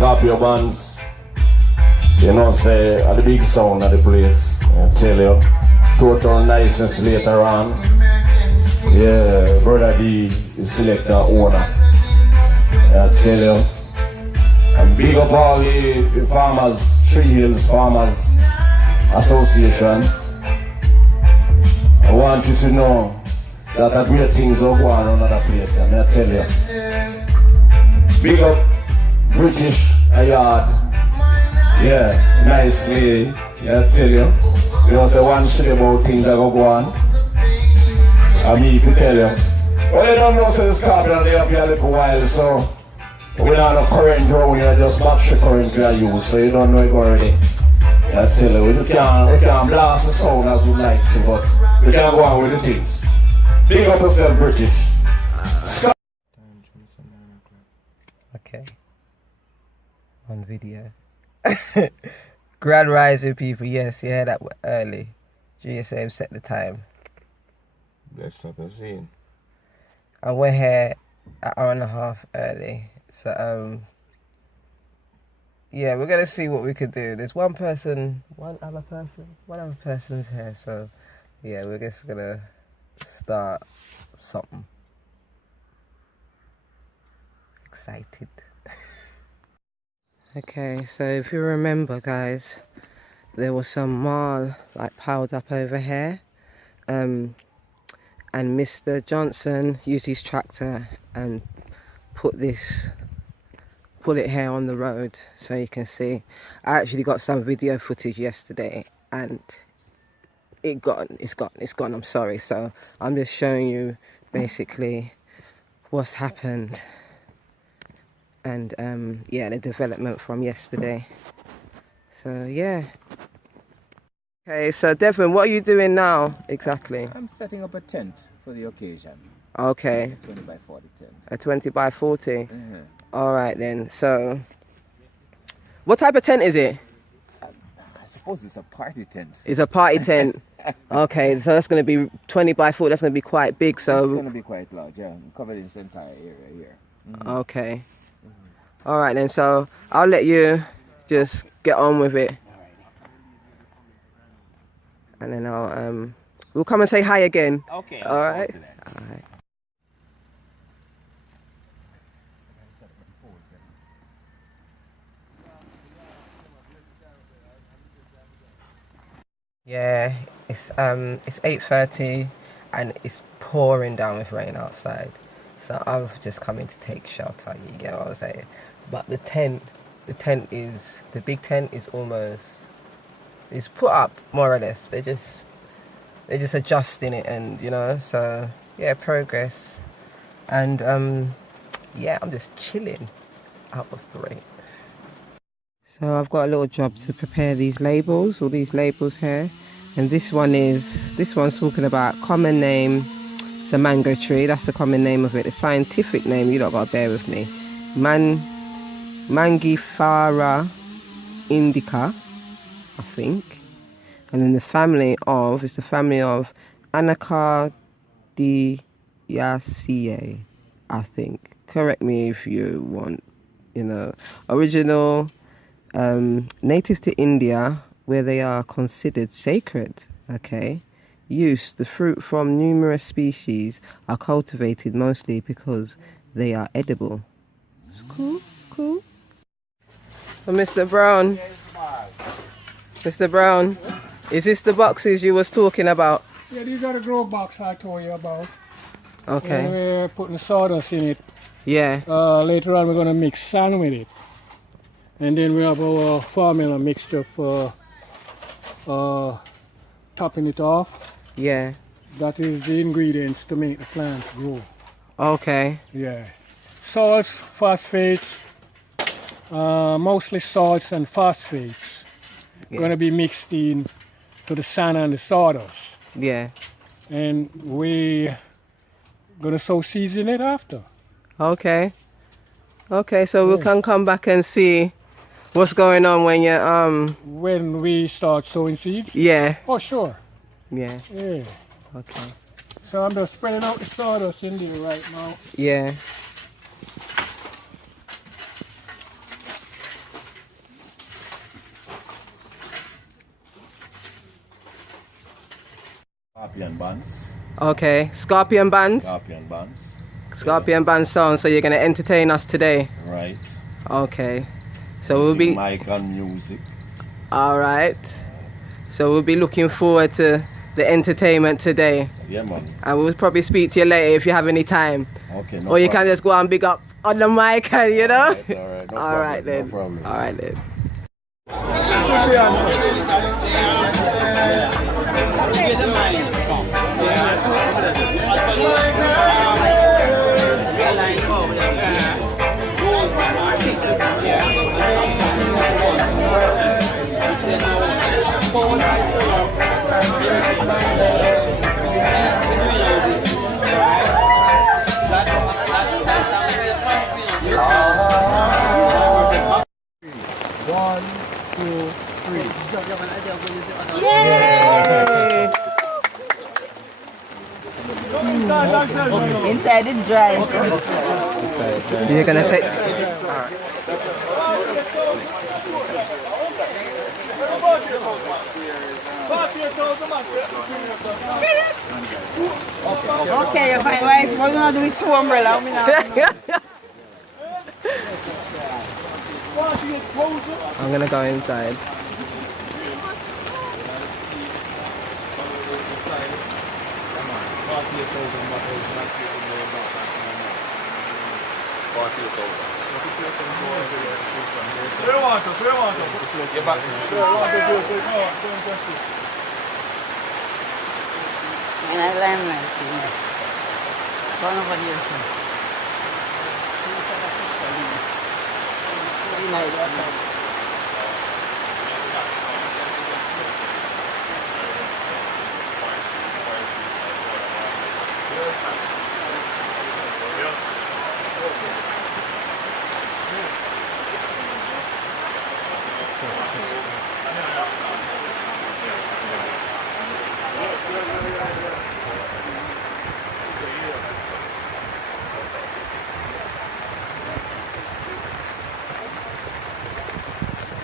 Scorpio Buns. You know, say, at the big sound of the place. I tell you. Total niceness later on. Yeah, Brother D, the selector owner. I tell you. And big up all the farmers, Tree Hills Farmers Association. I want you to know that the great things are going on another place, and I tell you. Big up British Yard. Yeah, nicely. Yeah, I tell you. You know, say one shit about things that go on. I mean, if you tell you. Well, you don't know, say the Scorpion they have here a little while, so we don't have no current around here, just battery current we use, so you don't know it already. I tell you, we can't blast the sound as we like to, but we can't go on with the things. Big up yourself, British. Okay. On video. Grand Rising people, yes, yeah, that was early. GSM set the time. Let's stop and see. And we're here an hour and a half early. So, yeah, we're going to see what we could do. There's one other person's here. So, yeah, we're just going to start something. Excited. Okay, so if you remember, guys, there was some marl like piled up over here. And Mr. Johnson used his tractor and put it here on the road so you can see. I actually got some video footage yesterday and it's gone, I'm sorry. So I'm just showing you basically what's happened and yeah, the development from yesterday. So yeah. Okay, so Devon, what are you doing now exactly? I'm setting up a tent for the occasion. Okay. A 20 by 40 tent. A 20 by 40? All right then. So, what type of tent is it? I suppose it's a party tent. It's a party tent. Okay, so that's going to be 20 by 40. That's going to be quite big. So it's going to be quite large. Yeah, I'm covering this entire area here. Okay. All right then. So I'll let you just get on with it, and then I'll we'll come and say hi again. Okay. All right. All right. Yeah, it's 8:30 and it's pouring down with rain outside. So I've just come in to take shelter, you get what I'm saying? But the big tent is almost, it's put up more or less. They're just adjusting it, and you know, so yeah, progress. And yeah, I'm just chilling out of the rain. So I've got a little job to prepare these labels, all these labels here. And this one's talking about common name. It's a mango tree, that's the common name of it. The scientific name, you lot gotta bear with me. Mangifera indica, I think. And then the family of Anacardiaceae, I think. Correct me if you want, you know. Original, native to India, where they are considered sacred, okay? Use, the fruit from numerous species are cultivated mostly because they are edible. It's cool, cool. Oh, Mr. Brown, is this the boxes you was talking about? Yeah, these are the grow box I told you about. Okay. And we're putting sawdust in it. Yeah. Later on we're going to mix sand with it. And then we have our formula mixture for topping it off. Yeah. That is the ingredients to make the plants grow. Okay. Yeah. Salts, phosphates, mostly salts and phosphates. Yeah. Going to be mixed in to the sand and the sawdust. Yeah. And we're going to sow seeds in it after. Okay. Okay, so we can come back and see what's going on when you when we start sowing seeds? Yeah. Oh, sure. Yeah. Yeah. Okay. So I'm just spreading out the sawdust in there right now. Yeah. Scorpion Bands. Okay, Scorpion Band. Scorpion Bands. Scorpion Band sound. So you're gonna entertain us today. Right. Okay. So we'll be. Mic and music. All right. So we'll be looking forward to the entertainment today. Yeah, man. And we'll probably speak to you later if you have any time. Okay. No or you problem. can just go and big up on the mic, and you know. All right. No Then. problem. All right then. One, two, three. Yay! Inside is dry. You're gonna take. Okay, you find wife. We're gonna do with 2 umbrellas. I'm gonna go inside. And I land right. One over here.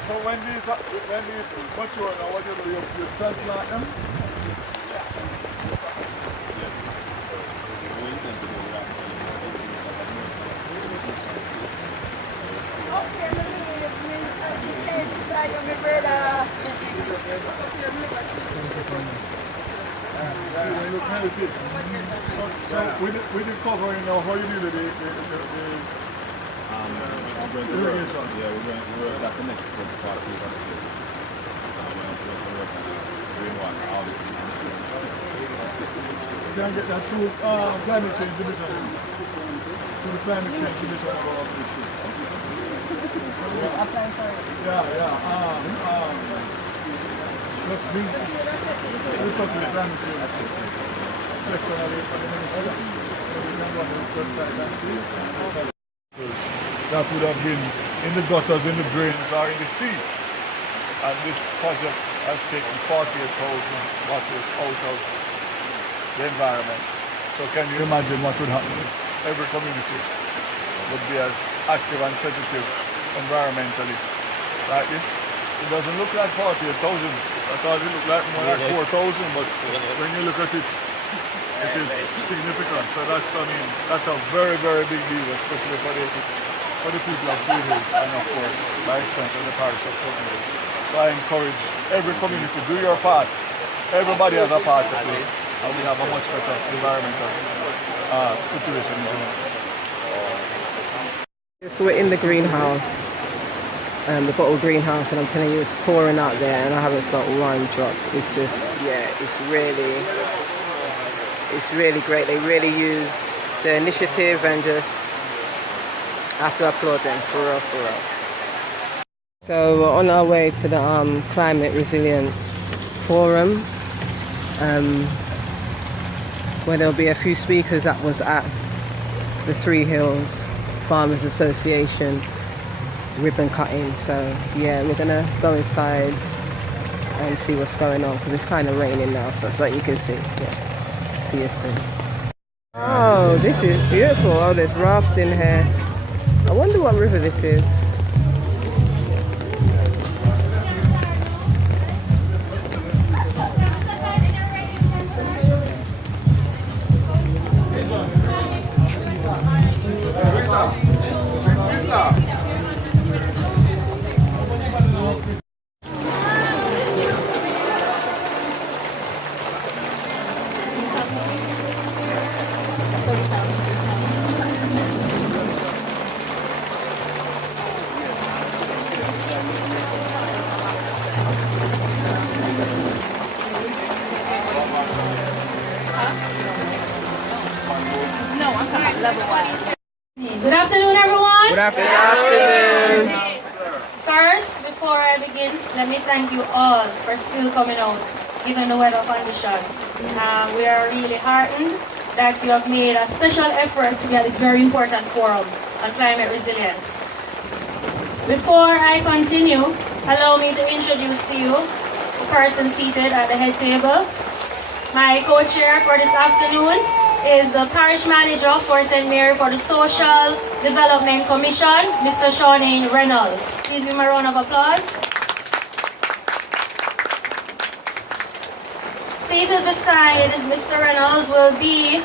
So when these mature now, what you do, you transplant them? So with the covering now, how you do the irrigation? Yeah, that's the next part of the green one, obviously. You can get that through climate change division. Through the climate change division of our issue. Plus we touch the climate change section of the ministry. So we can go on the website and see. That would have been in the gutters, in the drains, or in the sea. And this project has taken 48,000 bottles out of the environment. So can you imagine what would happen if every community would be as active and sensitive environmentally like this? It doesn't look like 48,000. I thought it looked like more like 4,000, but when you look at it, it is significant. So that's, I mean, that's a very, very big deal, especially for the people of Green Hills and of course by extension the parish of St Mary. So I encourage every community to do your part. Everybody has a part to play, and we have a much better environmental situation in Jamaica. So we're in the greenhouse, the bottle greenhouse, and I'm telling you, it's pouring out there, and I haven't felt one drop. It's just, yeah, it's really great. They really use the initiative, and just have to applaud them for real. So we're on our way to the Climate Resilience Forum, where there'll be a few speakers that was at the Three Hills Farmers Association ribbon cutting. So yeah, we're gonna go inside and see what's going on, because it's kind of raining now, so it's like you can see. Yeah. See you soon. Oh, this is beautiful. Oh, there's rafting here. I wonder what river this is. afternoon. First, before I begin, let me thank you all for still coming out, given the weather conditions. We are really heartened that you have made a special effort to get this very important forum on climate resilience. Before I continue, allow me to introduce to you the person seated at the head table. My co-chair for this afternoon is the parish manager for St Mary for the Social Development Commission, Mr. Shawnee Reynolds. Please give him a round of applause. Seated beside Mr. Reynolds will be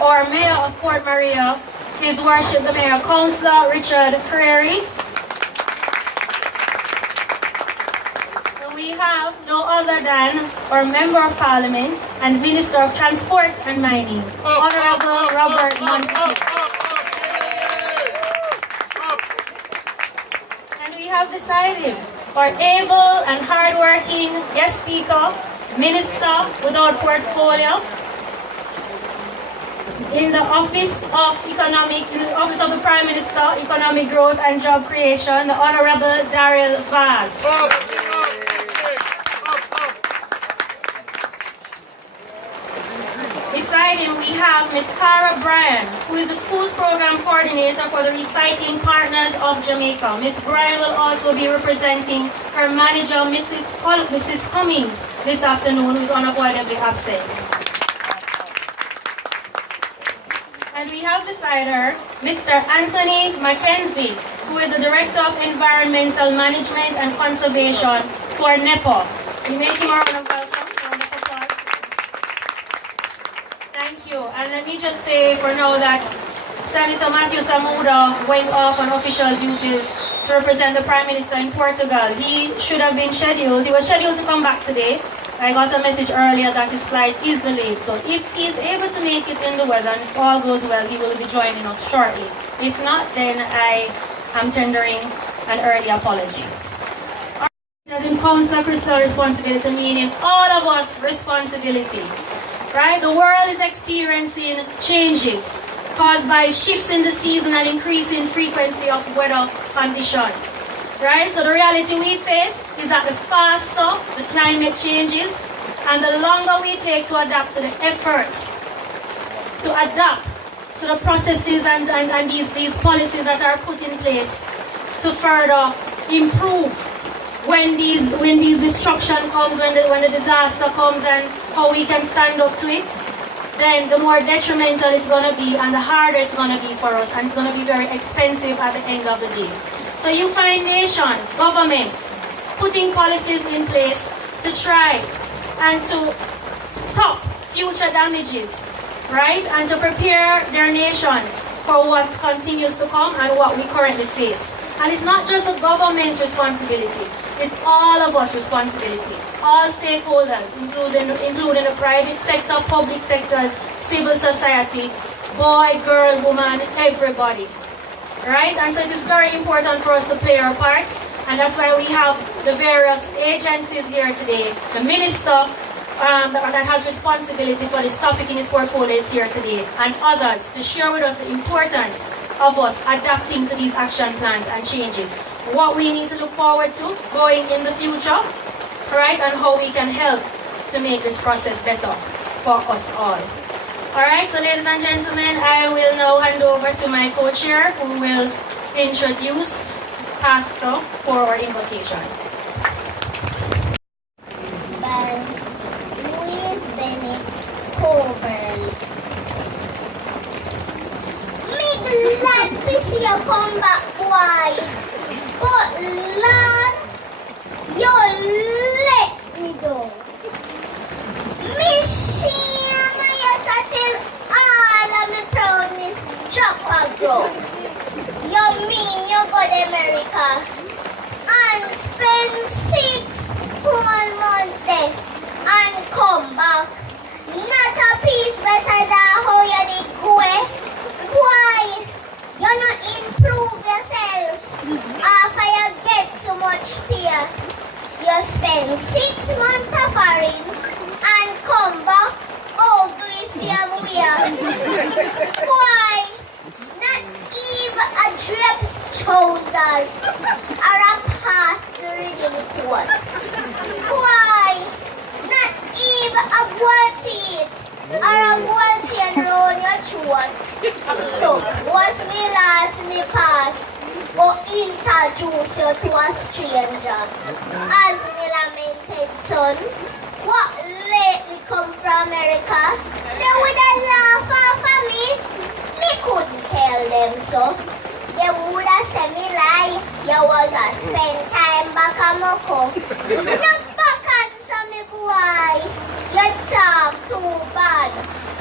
our Mayor of Port Maria, His Worship the Mayor Councillor Richard Creary. We have no other than our Member of Parliament and Minister of Transport and Mining, Honorable Robert Montague. And we have beside him our able and hardworking guest speaker, Minister without portfolio, in the Office of the Prime Minister, Economic Growth and Job Creation, the Honorable Daryl Vaz. Beside him, we have Ms. Cara Bryan, who is the Schools Program Coordinator for the Recycling Partners of Jamaica. Ms. Bryan will also be representing her manager, Mrs. Cummings, this afternoon, who is unavoidably absent. And we have beside her Mr. Anthony Mackenzie, who is the Director of Environmental Management and Conservation for NEPA. We make him a round of welcome. Thank you. And let me just say for now that Senator Matthew Samuda went off on official duties to represent the Prime Minister in Portugal. He should have been scheduled. He was scheduled to come back today. I got a message earlier that his flight is delayed. So if he's able to make it in the weather and if all goes well, he will be joining us shortly. If not, then I am tendering an early apology. As in Councillor Crystal responsibility, meaning all of us responsibility. Right? The world is experiencing changes caused by shifts in the season and increasing frequency of weather conditions. Right? So the reality we face is that the faster the climate changes and the longer we take to adapt to the efforts, to adapt to the processes and these policies that are put in place to further improve when these destruction comes, when the disaster comes, and how we can stand up to it, then the more detrimental it's going to be and the harder it's going to be for us, and it's going to be very expensive at the end of the day. So you find nations, governments, putting policies in place to try and to stop future damages, right? And to prepare their nations for what continues to come and what we currently face. And it's not just the government's responsibility, it's all of us responsibility. All stakeholders, including the private sector, public sectors, civil society, boy, girl, woman, everybody. Right? And so it is very important for us to play our parts, and that's why we have the various agencies here today. The minister that has responsibility for this topic in his portfolio is here today, and others to share with us the importance of us adapting to these action plans and changes. What we need to look forward to going in the future, right? And how we can help to make this process better for us all. Alright, so ladies and gentlemen, I will now hand over to my co-chair who will introduce Pastor for our invocation. By Louise Bennett Coburn. Me glad to see you come back, boy. But Lord, you let me go. Me shame, yes, I tell all of my proudness drop a grow. You mean you go to America and spend 6 whole months there and come back? Not a piece better than how you did go. Why? You not improve yourself after you get so much fear. You spend 6 months apart and come back ugly and weird. Why? Not even a drip trousers are a past the reading court. Why? Not even a gold teeth or a gold chain round your throat. So, what's me last, me pass, or introduce you to a stranger? As me lamented son, what lately come from America, they would have laughed off at me. Me couldn't tell them so. They would have said me lie. You was a spend time back a mucko. Look back and say me boy. You talk too bad.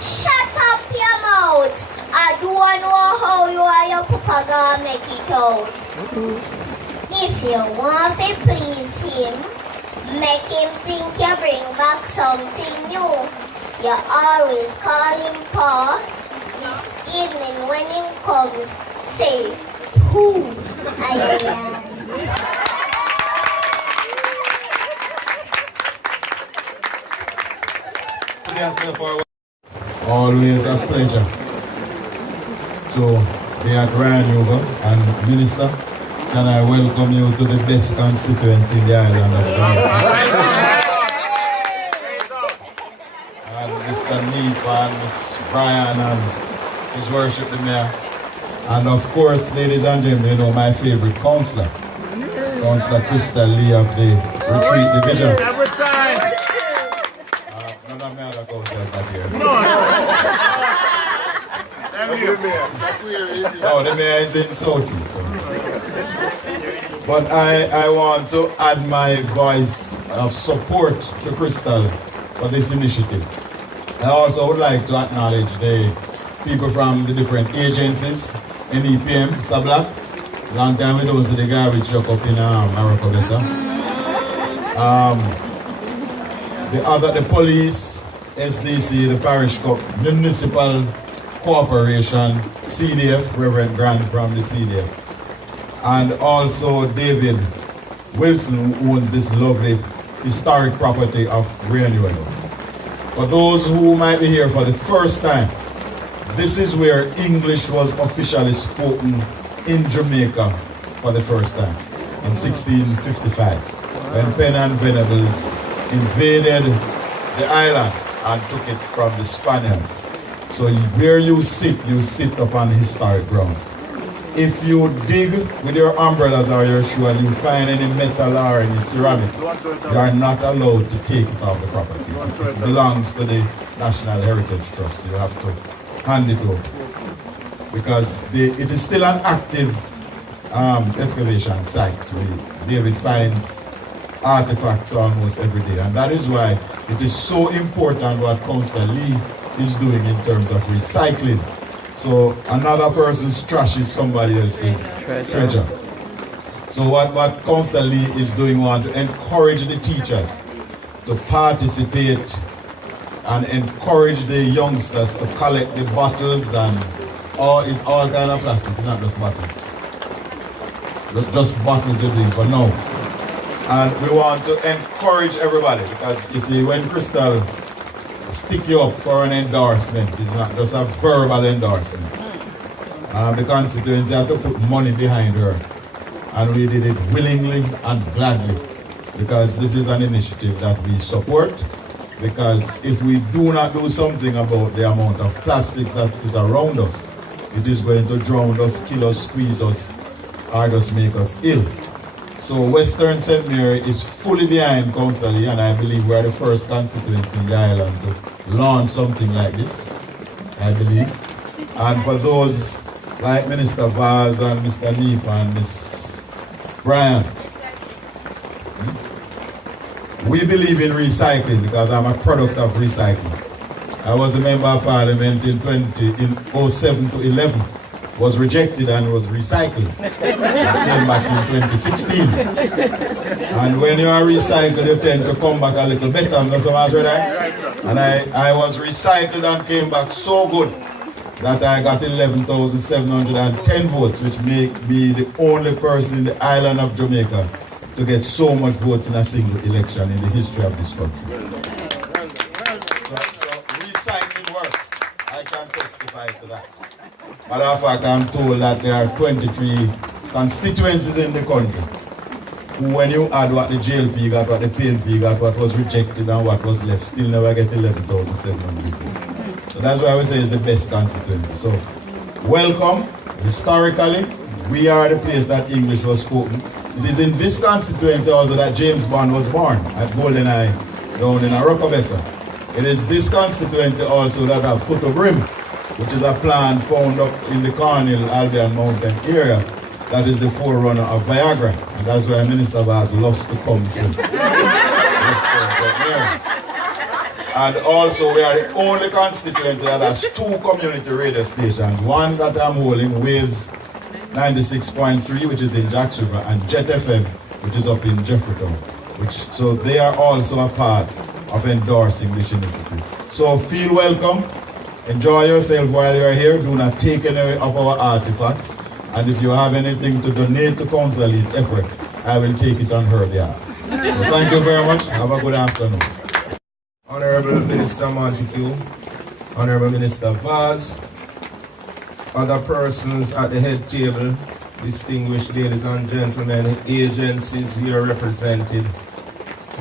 Shut up your mouth. I don't know how you are your papa gonna make it out. If you want to please him, make him think you bring back something new. You always call him Pa. This evening when he comes, say, who I am. Always a pleasure to be at Rio Nuevo, and Minister, can I welcome you to the best constituency in the island of Jamaica. And Mr. Neep and Miss Brian and His Worship the Mayor. And of course, ladies and gentlemen, you know my favorite councillor, Councillor Crystal Lee of the Retreat Division. Every time. None of my other councillors are here. No, the mayor is in Southie. So. But I want to add my voice of support to Crystal for this initiative. I also would like to acknowledge the people from the different agencies, NEPM, Mr. Black. Long time we don't see the garbage truck up in Morocco, the police, SDC, the parish municipal corporation, CDF, Reverend Grant from the CDF, and also David Wilson, who owns this lovely historic property of Rio Nuevo. For those who might be here for the first time, this is where English was officially spoken in Jamaica for the first time, in 1655, when Penn and Venables invaded the island and took it from the Spaniards. So where you sit upon historic grounds. If you dig with your umbrellas or your shoe and you find any metal or any ceramics, you are not allowed to take it off the property. It belongs to the National Heritage Trust. You have to hand it over. Because it is still an active excavation site. David finds artifacts almost every day. And that is why it is so important what Councillor Lee is doing in terms of recycling. So another person's trash is somebody else's treasure. So what Councillor Lee is doing, want to encourage the teachers to participate and encourage the youngsters to collect the bottles and all kind of plastic, it's not just bottles. Just bottles you're doing for now. And we want to encourage everybody, because you see, when Crystal stick you up for an endorsement, it's not just a verbal endorsement. The constituency had to put money behind her, and we did it willingly and gladly, because this is an initiative that we support. Because if we do not do something about the amount of plastics that is around us, it is going to drown us, kill us, squeeze us, or just make us ill. So Western St Mary is fully behind Councillor Lee, and I believe we are the first constituency in the island to launch something like this, I believe. And for those like Minister Vaz and Mr. Neep and Ms. Brian, we believe in recycling because I'm a product of recycling. I was a member of parliament in 07 to 11. Was rejected and was recycled. I came back in 2016. And when you are recycled, you tend to come back a little better. That's what I was ready. And I was recycled and came back so good that I got 11,710 votes, which make me the only person in the island of Jamaica to get so much votes in a single election in the history of this country. So recycling works. I can testify to that. Matter of fact, I'm told that there are 23 constituencies in the country who, when you add what the JLP got, what the PNP got, what was rejected and what was left, still never get 11,700 people. So that's why I would say it's the best constituency. So welcome. Historically, we are the place that English was spoken. It is in this constituency also that James Bond was born at GoldenEye down in Rockabessa. It is this constituency also that have Kutu Brim, which is a plant found up in the Cornell Albion Mountain area that is the forerunner of Viagra. And that's why Minister Vaz loves to come to this area. And also we are the only constituency that has 2 community radio stations. One that I'm holding, Waves 96.3, which is in Jacks River, and Jet FM, which is up in Jeffreytown. So they are also a part of endorsing this initiative. So feel welcome, enjoy yourself while you are here, do not take any of our artifacts, and if you have anything to donate to Councillor Lee's effort, I will take it on her behalf. So thank you very much, have a good afternoon. Honorable Minister Montague, Honorable Minister Vaz, other persons at the head table, distinguished ladies and gentlemen, agencies here represented,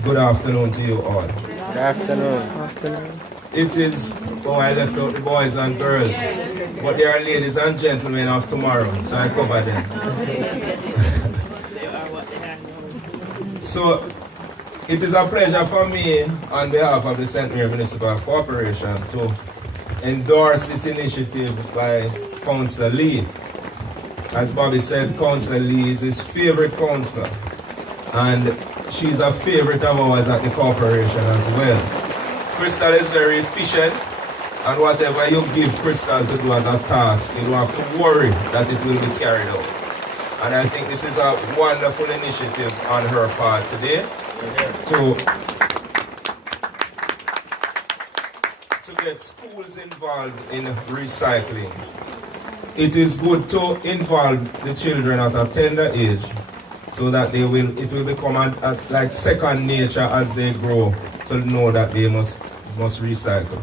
good afternoon to you all. Good afternoon. It is, I left out the boys and girls, but they are ladies and gentlemen of tomorrow, so I cover them. So, it is a pleasure for me, on behalf of the St Mary Municipal Corporation, to endorse this initiative by Councillor Lee. As Bobby said, Councillor Lee is his favorite councillor, and she's a favorite of ours at the corporation as well. Crystal is very efficient, and whatever you give Crystal to do as a task, you don't have to worry that it will be carried out. And I think this is a wonderful initiative on her part today to get schools involved in recycling. It is good to involve the children at a tender age so that it will become like second nature as they grow to know that they must recycle.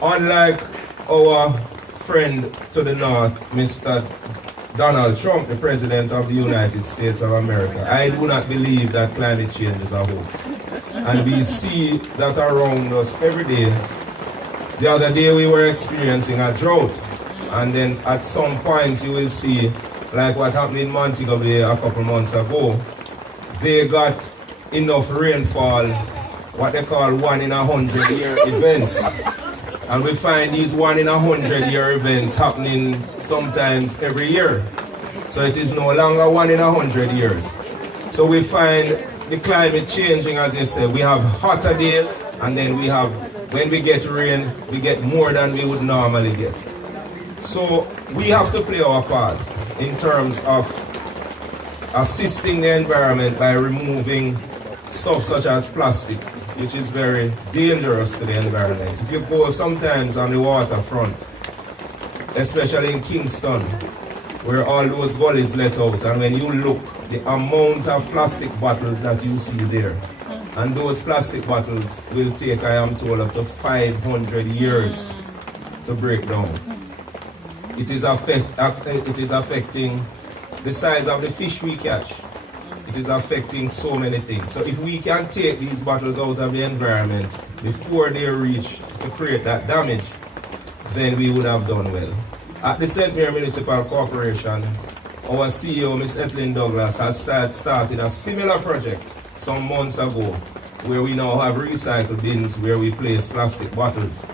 Unlike our friend to the north, Mr. Donald Trump, the President of the United States of America, I do not believe that climate change is a hoax. And we see that around us every day. The other day we were experiencing a drought, and then at some points you will see, like what happened in Montego Bay a couple months ago, they got enough rainfall, what they call 1 in 100 year events. And we find these 1 in 100 year events happening sometimes every year. So it is no longer 1 in 100 years. So we find the climate changing, as you said. We have hotter days, and then we have, when we get rain, we get more than we would normally get. So we have to play our part in terms of assisting the environment by removing stuff such as plastic, which is very dangerous to the environment. If you go sometimes on the waterfront, especially in Kingston, where all those gullies let out, and when you look, the amount of plastic bottles that you see there, and those plastic bottles will take, I am told, up to 500 years to break down. It is affecting the size of the fish we catch. It is affecting so many things. So if we can take these bottles out of the environment before they reach to create that damage, then we would have done well. At the St Mary Municipal Corporation, our CEO, Ms. Ethelyn Douglas, has started a similar project some months ago, where we now have recycle bins where we place plastic bottles.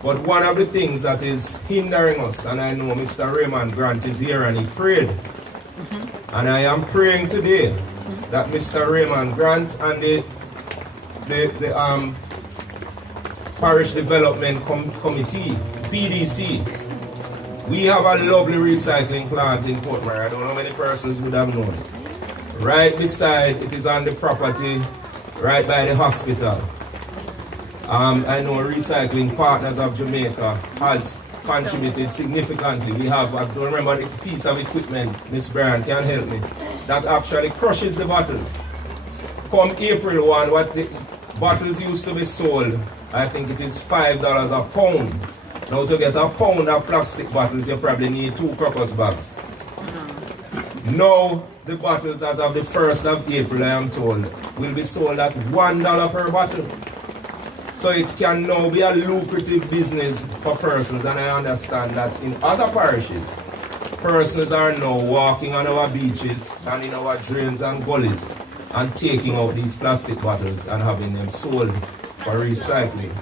But one of the things that is hindering us, and I know Mr. Raymond Grant is here and he prayed, and I am praying today that Mr. Raymond Grant and the Parish Development Committee, PDC, we have a lovely recycling plant in Port Mary. I don't know how many persons would have known it. Right beside, it is on the property, right by the hospital. I know Recycling Partners of Jamaica has contributed significantly. We have, I don't remember the piece of equipment, Miss Bryan can help me, that actually crushes the bottles. Come April 1, what the bottles used to be sold, I think it is $5 a pound. Now to get a pound of plastic bottles, you probably need 2 crocus bags. Now, the bottles as of the 1st of April, I am told, will be sold at $1 per bottle. So it can now be a lucrative business for persons, and I understand that in other parishes, persons are now walking on our beaches and in our drains and gullies and taking out these plastic bottles and having them sold for recycling.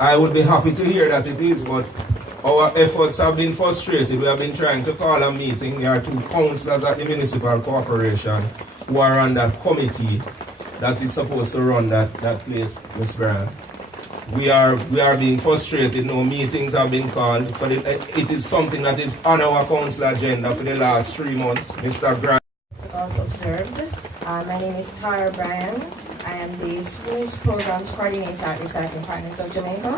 I would be happy to hear that it is, but our efforts have been frustrated. We have been trying to call a meeting. There are 2 councillors at the municipal corporation who are on that committee that is supposed to run that place, Ms. Brian. We are being frustrated. No meetings have been called. It is something that is on our council agenda for the last 3 months. Mr. Grant. Also observed. My name is Tara Bryan. I am the Schools Programs Coordinator at Recycling Partners of Jamaica.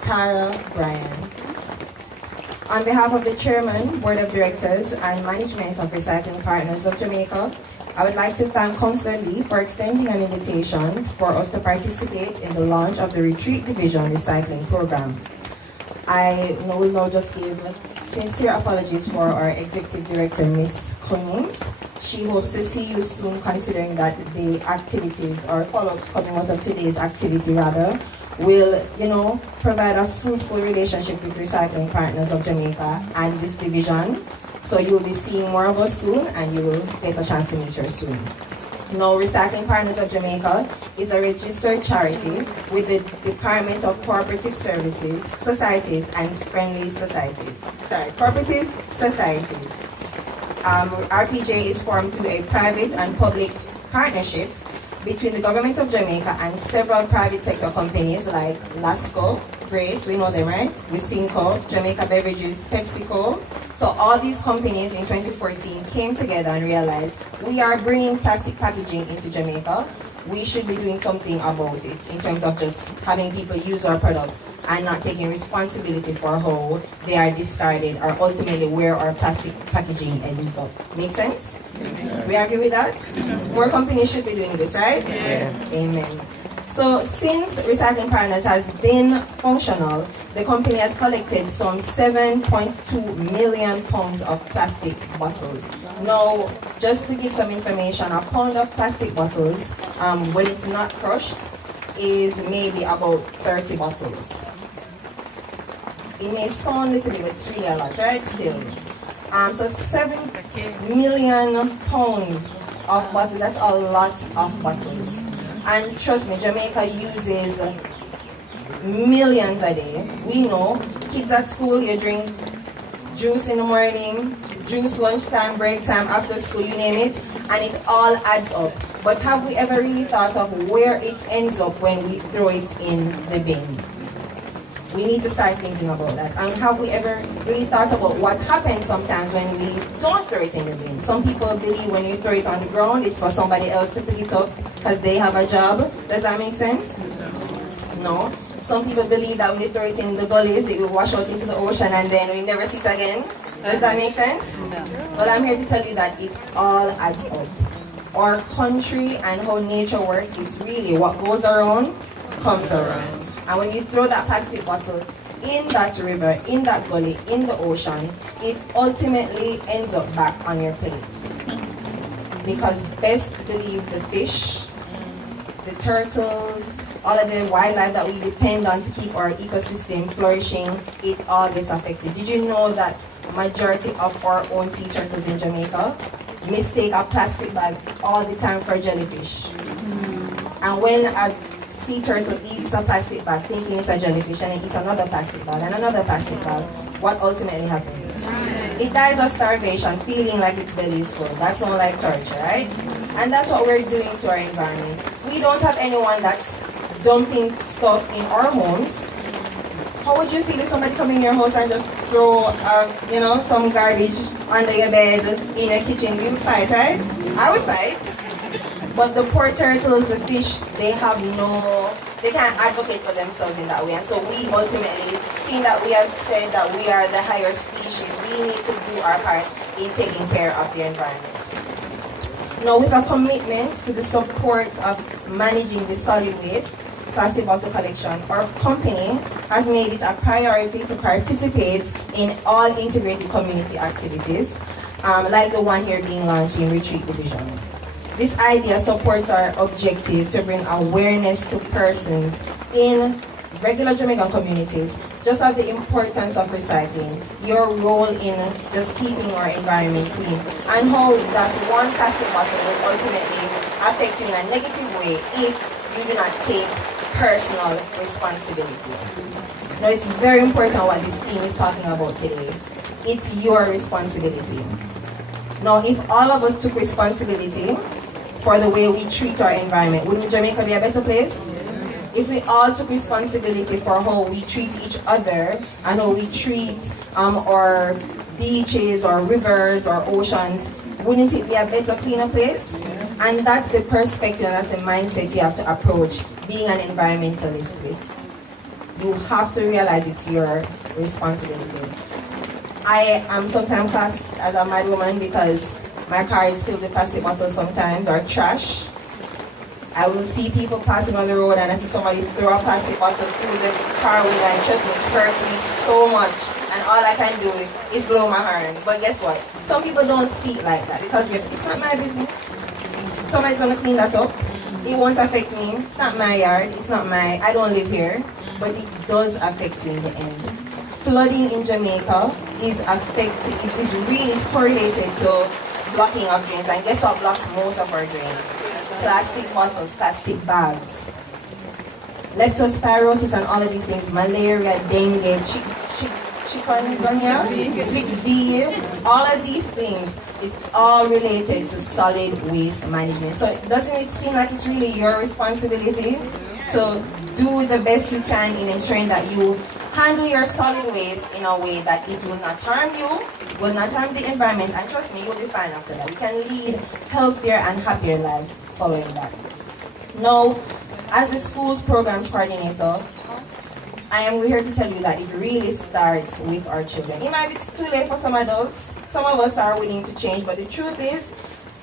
Tara Bryan. On behalf of the Chairman, Board of Directors, and Management of Recycling Partners of Jamaica, I would like to thank Councillor Lee for extending an invitation for us to participate in the launch of the Retreat Division Recycling Program. I will now just give sincere apologies for our Executive Director, Ms. Cummings. She hopes to see you soon, considering that the activities or follow-ups coming out of today's activity will, provide a fruitful relationship with Recycling Partners of Jamaica and this division. So you will be seeing more of us soon, and you will get a chance to meet her soon. Now, Recycling Partners of Jamaica is a registered charity with the Department of Cooperative Services, Societies and Friendly Societies. Cooperative Societies. RPJ is formed through a private and public partnership between the government of Jamaica and several private sector companies like Lasco, Grace, we know them, right? Wisinco, Jamaica Beverages, PepsiCo. So all these companies in 2014 came together and realized we are bringing plastic packaging into Jamaica. We should be doing something about it in terms of just having people use our products and not taking responsibility for how they are discarded or ultimately where our plastic packaging ends up. Make sense? Yeah. We agree with that? More companies should be doing this, right? Yeah. Amen. So since Recycling Partners has been functional, the company has collected some 7.2 million pounds of plastic bottles. Now, just to give some information, a pound of plastic bottles, when it's not crushed, is maybe about 30 bottles. It may sound little bit, but it's really a lot, right? Still. So 7 million pounds of bottles, that's a lot of bottles. And trust me, Jamaica uses millions a day. We know, kids at school, you drink juice in the morning, juice lunchtime, break time, after school, you name it, and it all adds up. But have we ever really thought of where it ends up when we throw it in the bin? We need to start thinking about that. And have we ever really thought about what happens sometimes when we don't throw it in the bin? Some people believe when you throw it on the ground, it's for somebody else to pick it up because they have a job. Does that make sense? No. Some people believe that when you throw it in the gullies, it will wash out into the ocean and then we never see it again. Does that make sense? No. Well, I'm here to tell you that it all adds up. Our country and how nature works, it's really what goes around, comes around. And when you throw that plastic bottle in that river, in that gully, in the ocean, it ultimately ends up back on your plate. Because best believe the fish, the turtles, all of the wildlife that we depend on to keep our ecosystem flourishing, it all gets affected. Did you know that majority of our own sea turtles in Jamaica mistake a plastic bag all the time for jellyfish? And when a sea turtle eats a plastic bag thinking it's a jellyfish and it eats another plastic bag and another plastic bag, what ultimately happens? It dies of starvation, feeling like its belly is full. That's not like torture, right? And that's what we're doing to our environment. We don't have anyone that's dumping stuff in our homes. How would you feel if somebody come in your house and just throw, some garbage under your bed in your kitchen? You would fight, right? I would fight. But the poor turtles, the fish, they can't advocate for themselves in that way. And so we ultimately, seeing that we have said that we are the higher species, we need to do our part in taking care of the environment. Now, with a commitment to the support of managing the solid waste, plastic bottle collection, our company has made it a priority to participate in all integrated community activities, like the one here being launched in Retreat Division. This idea supports our objective to bring awareness to persons in regular Jamaican communities just of the importance of recycling, your role in just keeping our environment clean, and how that one plastic bottle will ultimately affect you in a negative way if you do not take personal responsibility. Now, it's very important what this theme is talking about today. It's your responsibility. Now, if all of us took responsibility for the way we treat our environment, wouldn't Jamaica be a better place? If we all took responsibility for how we treat each other and how we treat our beaches or rivers or oceans, wouldn't it be a better, cleaner place? And that's the perspective and that's the mindset you have to approach being an environmentalist with. You have to realize it's your responsibility. I am sometimes classed as a mad woman because my car is filled with plastic bottles sometimes, or trash. I will see people passing on the road and I see somebody throw a plastic bottle through the car window, and trust me, it hurts me so much. And all I can do is blow my horn. But guess what? Some people don't see it like that because yes, it's not my business. Somebody's gonna clean that up. It won't affect me. It's not my yard. It's not my, I don't live here. But it does affect you in the end. Flooding in Jamaica is correlated to blocking of drains. And guess what blocks most of our drains? Plastic bottles, plastic bags. Leptospirosis and all of these things, malaria, dengue, chikungunya, VD, all of these things is all related to solid waste management. So doesn't it seem like it's really your responsibility to do the best you can in ensuring that you handle your solid waste in a way that it will not harm you, will not harm the environment, and trust me, you'll be fine after that. You can lead healthier and happier lives following that. Now, as the school's programs coordinator, I am here to tell you that it really starts with our children. It might be too late for some adults. Some of us are willing to change, but the truth is,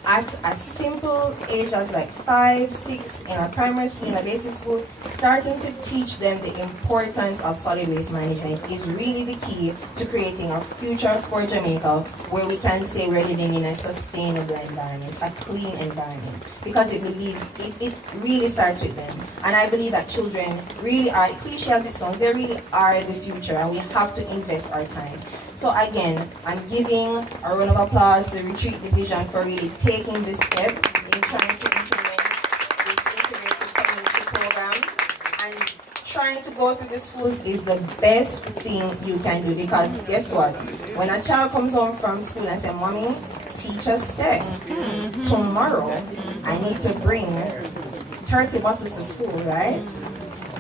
at a simple age as like 5, 6 in our primary school, in a basic school, starting to teach them the importance of solid waste management is really the key to creating a future for Jamaica where we can say we're living in a sustainable environment, a clean environment, because it really starts with them. And I believe that children really are, cliche as it sounds, they really are the future, and we have to invest our time. So again, I'm giving a round of applause to Retreat Division for really taking this step in trying to implement this integrated community program. And trying to go through the schools is the best thing you can do, because guess what? When a child comes home from school and says, "Mommy, teacher said tomorrow I need to bring 30 bottles to school, right?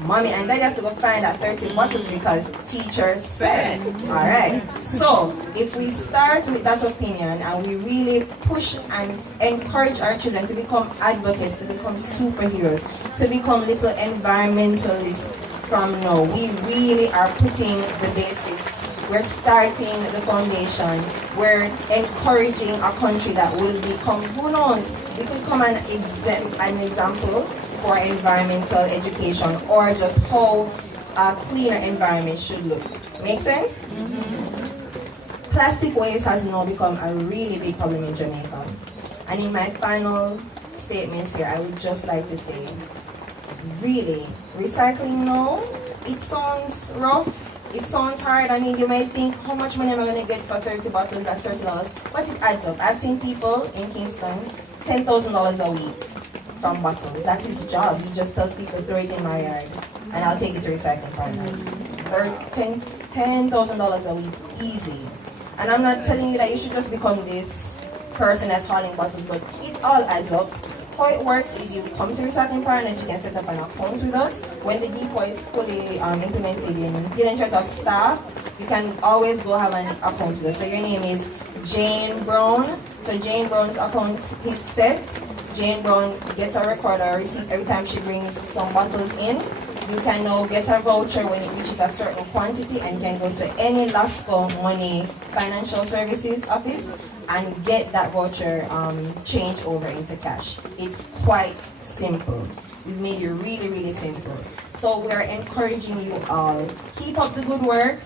Mommy and daddy have to go find that 30 bottles because teacher said." Alright, so if we start with that opinion and we really push and encourage our children to become advocates, to become superheroes, to become little environmentalists from now, we really are putting the basis. We're starting the foundation. We're encouraging a country that will become, who knows, we could become an example for environmental education, or just how a cleaner environment should look. Make sense? Mm-hmm. Plastic waste has now become a really big problem in Jamaica. And in my final statements here, I would just like to say, really, recycling now, it sounds rough, it sounds hard. I mean, you might think, how much money am I going to get for 30 bottles? That's $30. But it adds up. I've seen people in Kingston, $10,000 a week from bottles. That's his job. He just tells people, throw it in my yard and I'll take it to recycling partners. $10,000 a week, easy. And I'm not telling you that you should just become this person that's hauling bottles, but it all adds up. How it works is you come to recycling partners, you can set up an account with us. When the depot is fully implemented in terms of staff, you can always go have an account with us. So your name is Jane Brown. So Jane Brown's account is set. Jane Brown gets a record or receipt every time she brings some bottles in. You can now get a voucher when it reaches a certain quantity, and you can go to any Lasco Money Financial Services office and get that voucher changed over into cash. It's quite simple. We've made it really, really simple. So we're encouraging you all, keep up the good work,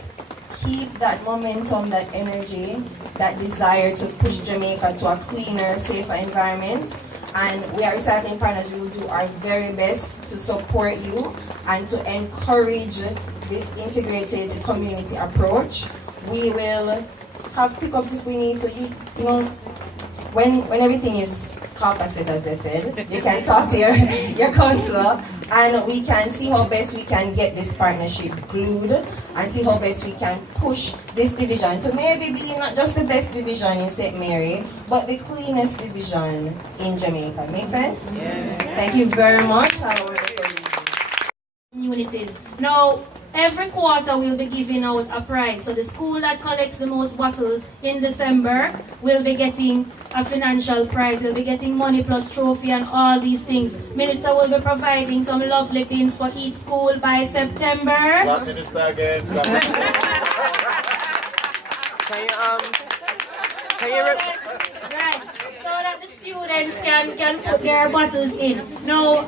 keep that momentum, that energy, that desire to push Jamaica to a cleaner, safer environment. And we are Recycling Partners. We will do our very best to support you and to encourage this integrated community approach. We will have pickups if we need to. You know, when everything is carpet, as they said, you can talk to your counselor, and we can see how best we can get this partnership glued and see how best we can push this division to maybe be not just the best division in St. Mary, but the cleanest division in Jamaica. Make sense? Yeah. Thank you very much. Have a wonderful evening. Communities. Now, every quarter we'll be giving out a prize. So the school that collects the most bottles in December will be getting a financial prize. They'll be getting money plus trophy and all these things. Minister will be providing some lovely pins for each school by September. Black Minister again. Right, so that the students can put their bottles in. Now,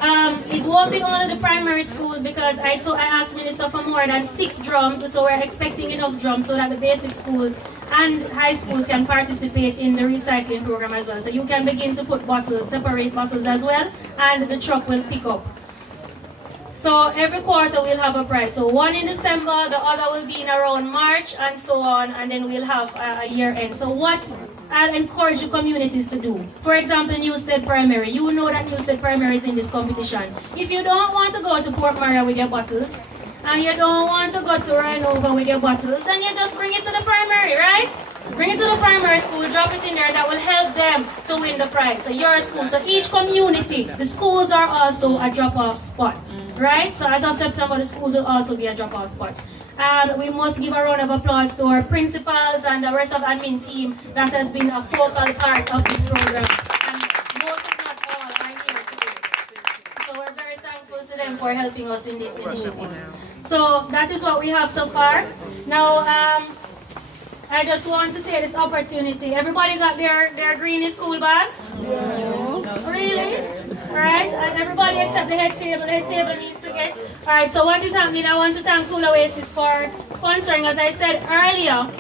it won't be only the primary schools, because I asked Minister for more than 6 drums, so we're expecting enough drums so that the basic schools and high schools can participate in the recycling program as well. So you can begin to put bottles, separate bottles as well, and the truck will pick up. So every quarter we'll have a prize. So one in December, the other will be in around March, and so on, and then we'll have a year end. So what I'll encourage the communities to do, for example, Newstead Primary. You know that Newstead Primary is in this competition. If you don't want to go to Port Maria with your bottles, and you don't want to go to Rio Nuevo with your bottles, then you just bring it to the primary, right? Bring it to the primary school, drop it in there, that will help them to win the prize. So your school, so each community, the schools are also a drop-off spot, right? So as of September, the schools will also be a drop-off spot. We must give a round of applause to our principals and the rest of the admin team that has been a focal part of this program. And most, if not all, are here today. So we're very thankful to them for helping us in this initiative. So that is what we have so far. Now, I just want to take this opportunity. Everybody got their greeny school bag? Yeah. Really? Alright, and everybody except the head table. The head table needs to get. Alright, so what is happening? I want to thank Cool Oasis for sponsoring. As I said earlier,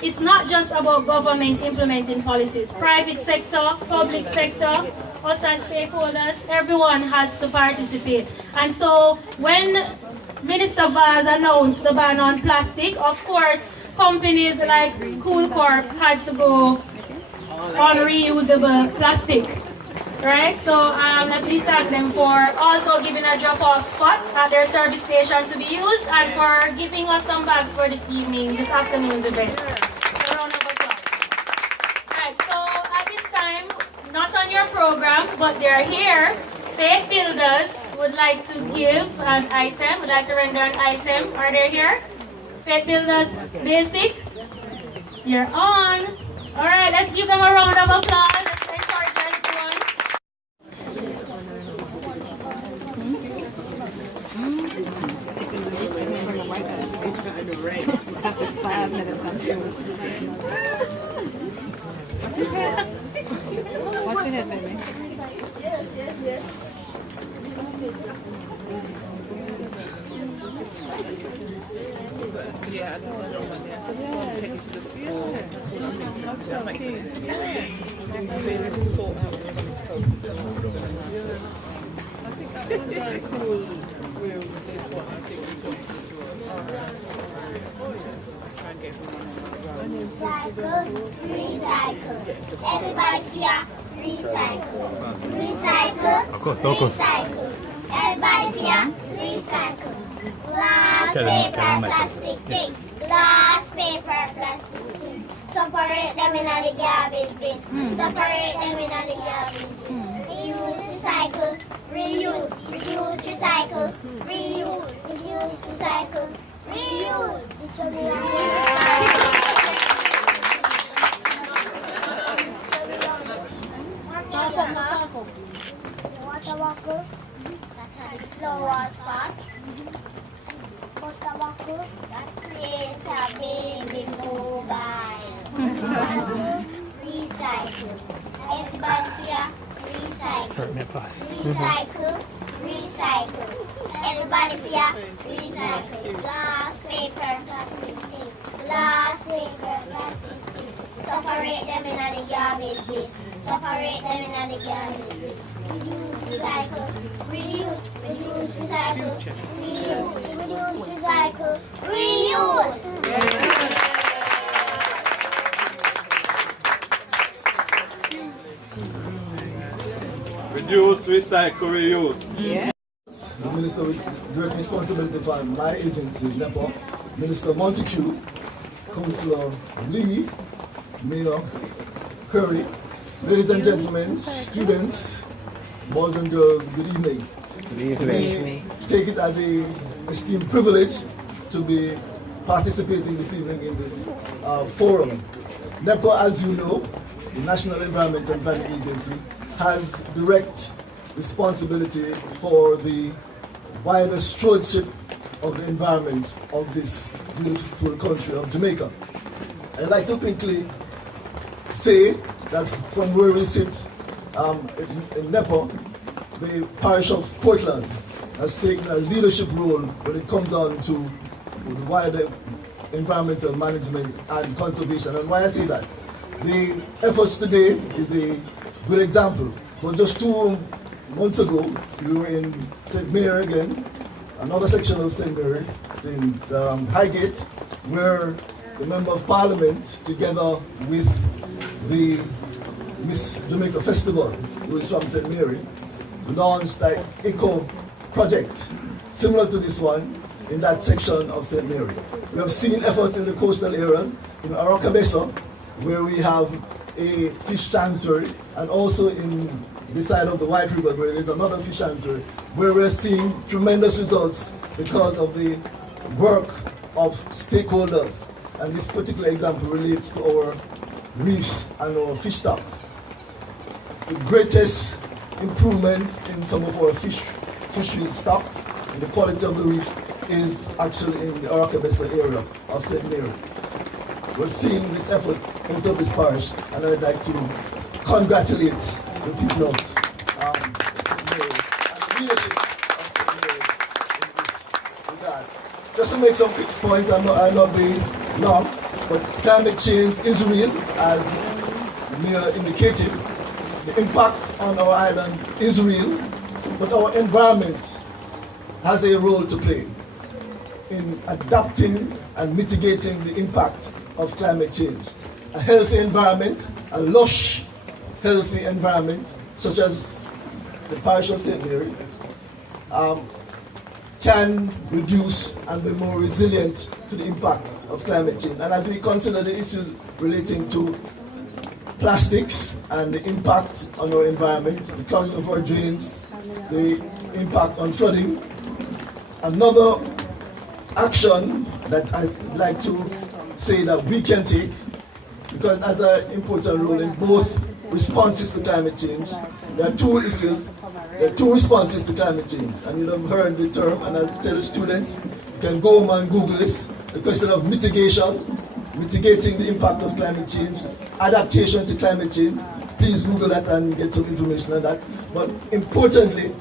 it's not just about government implementing policies. Private sector, public sector, us as stakeholders, everyone has to participate. And so when Minister Vaz announced the ban on plastic, of course, companies like Cool Corp had to go on reusable plastic, right? So let me thank them for also giving a drop-off spot at their service station to be used, and for giving us some bags for this afternoon's event. A round of applause. Right, so at this time, not on your program, but they're here. Faith Builders would like to give an item, would like to render an item. Are they here? Faith Builders Basic, you're on. All right, let's give them a round of applause. Let's encourage everyone. Watch your head, baby. Yeah, I don't know when they're take it to the school. That's what I mean. I'm telling you. They sort out when it's supposed to come out. I think that was very cool. Where they've got, I think we've got to do try and get Recycle, recycle. Everybody here, recycle. Recycle, Of course, of course. recycle. Everybody here, recycle. Glass, paper, plastic thing. Glass, paper, plastic thing. Separate them in the garbage bin. Separate them in the garbage bin. Reuse, recycle, reuse. Reuse, recycle, reuse. Reuse, recycle, reuse. Water walker. Flower spot. Water walker. That creates a baby mobile. Recycle, recycle. Everybody fear recycle. Recycle, recycle. Everybody fear recycle. Glass, paper, plastic, glass, paper, plastic. Separate them in the garbage bin. Separate them in the garbage bin. Recycle, reuse, reduce, recycle, reuse, reduce, recycle, reuse. Reduce, recycle, reuse. Yeah. The Minister with direct responsibility for my agency, NEPA, Minister Montague, Councillor Lee, Mayor Curry, ladies and gentlemen, students, boys and girls, good evening. Good evening. We take it as a esteemed privilege to be participating this evening in this forum. NEPA, as you know, the National Environment and Planning Agency, has direct responsibility for the wider stewardship of the environment of this beautiful country of Jamaica. I'd like to quickly say that from where we sit in NEPA, the parish of Portland has taken a leadership role when it comes on to the wider environmental management and conservation. And why I say that? The efforts today is a good example. But just 2 months ago, we were in St Mary again, another section of St Mary, St Highgate, where the Member of Parliament, together with the Miss Jamaica Festival, who is from St Mary, launched an eco project similar to this one in that section of St Mary. We have seen efforts in the coastal areas, in Aracabesa, where we have a fish sanctuary, and also in the side of the White River, where there's another fish sanctuary, where we're seeing tremendous results because of the work of stakeholders. And this particular example relates to our reefs and our fish stocks. The greatest improvements in some of our fishery stocks and the quality of the reef is actually in the Aracabesa area of St. Mary. We're seeing this effort out of this parish, and I'd like to congratulate the people of St. Mary and the leadership of St. Mary in this regard. Just to make some quick points, I'll not be long, but climate change is real, as Mayor indicated. The impact on our island is real, but our environment has a role to play in adapting and mitigating the impact of climate change. A healthy environment, a lush, healthy environment, such as the parish of St. Mary, can reduce and be more resilient to the impact of climate change. And as we consider the issues relating to plastics and the impact on our environment, the clogging of our drains, the impact on flooding, another action that I'd like to say that we can take, because as an important role in both responses to climate change, there are 2 issues, there are 2 responses to climate change. And you have heard the term, and I tell the students, you can go home and Google this, the question of mitigation, mitigating the impact of climate change, adaptation to climate change. Please Google that and get some information on that. But importantly,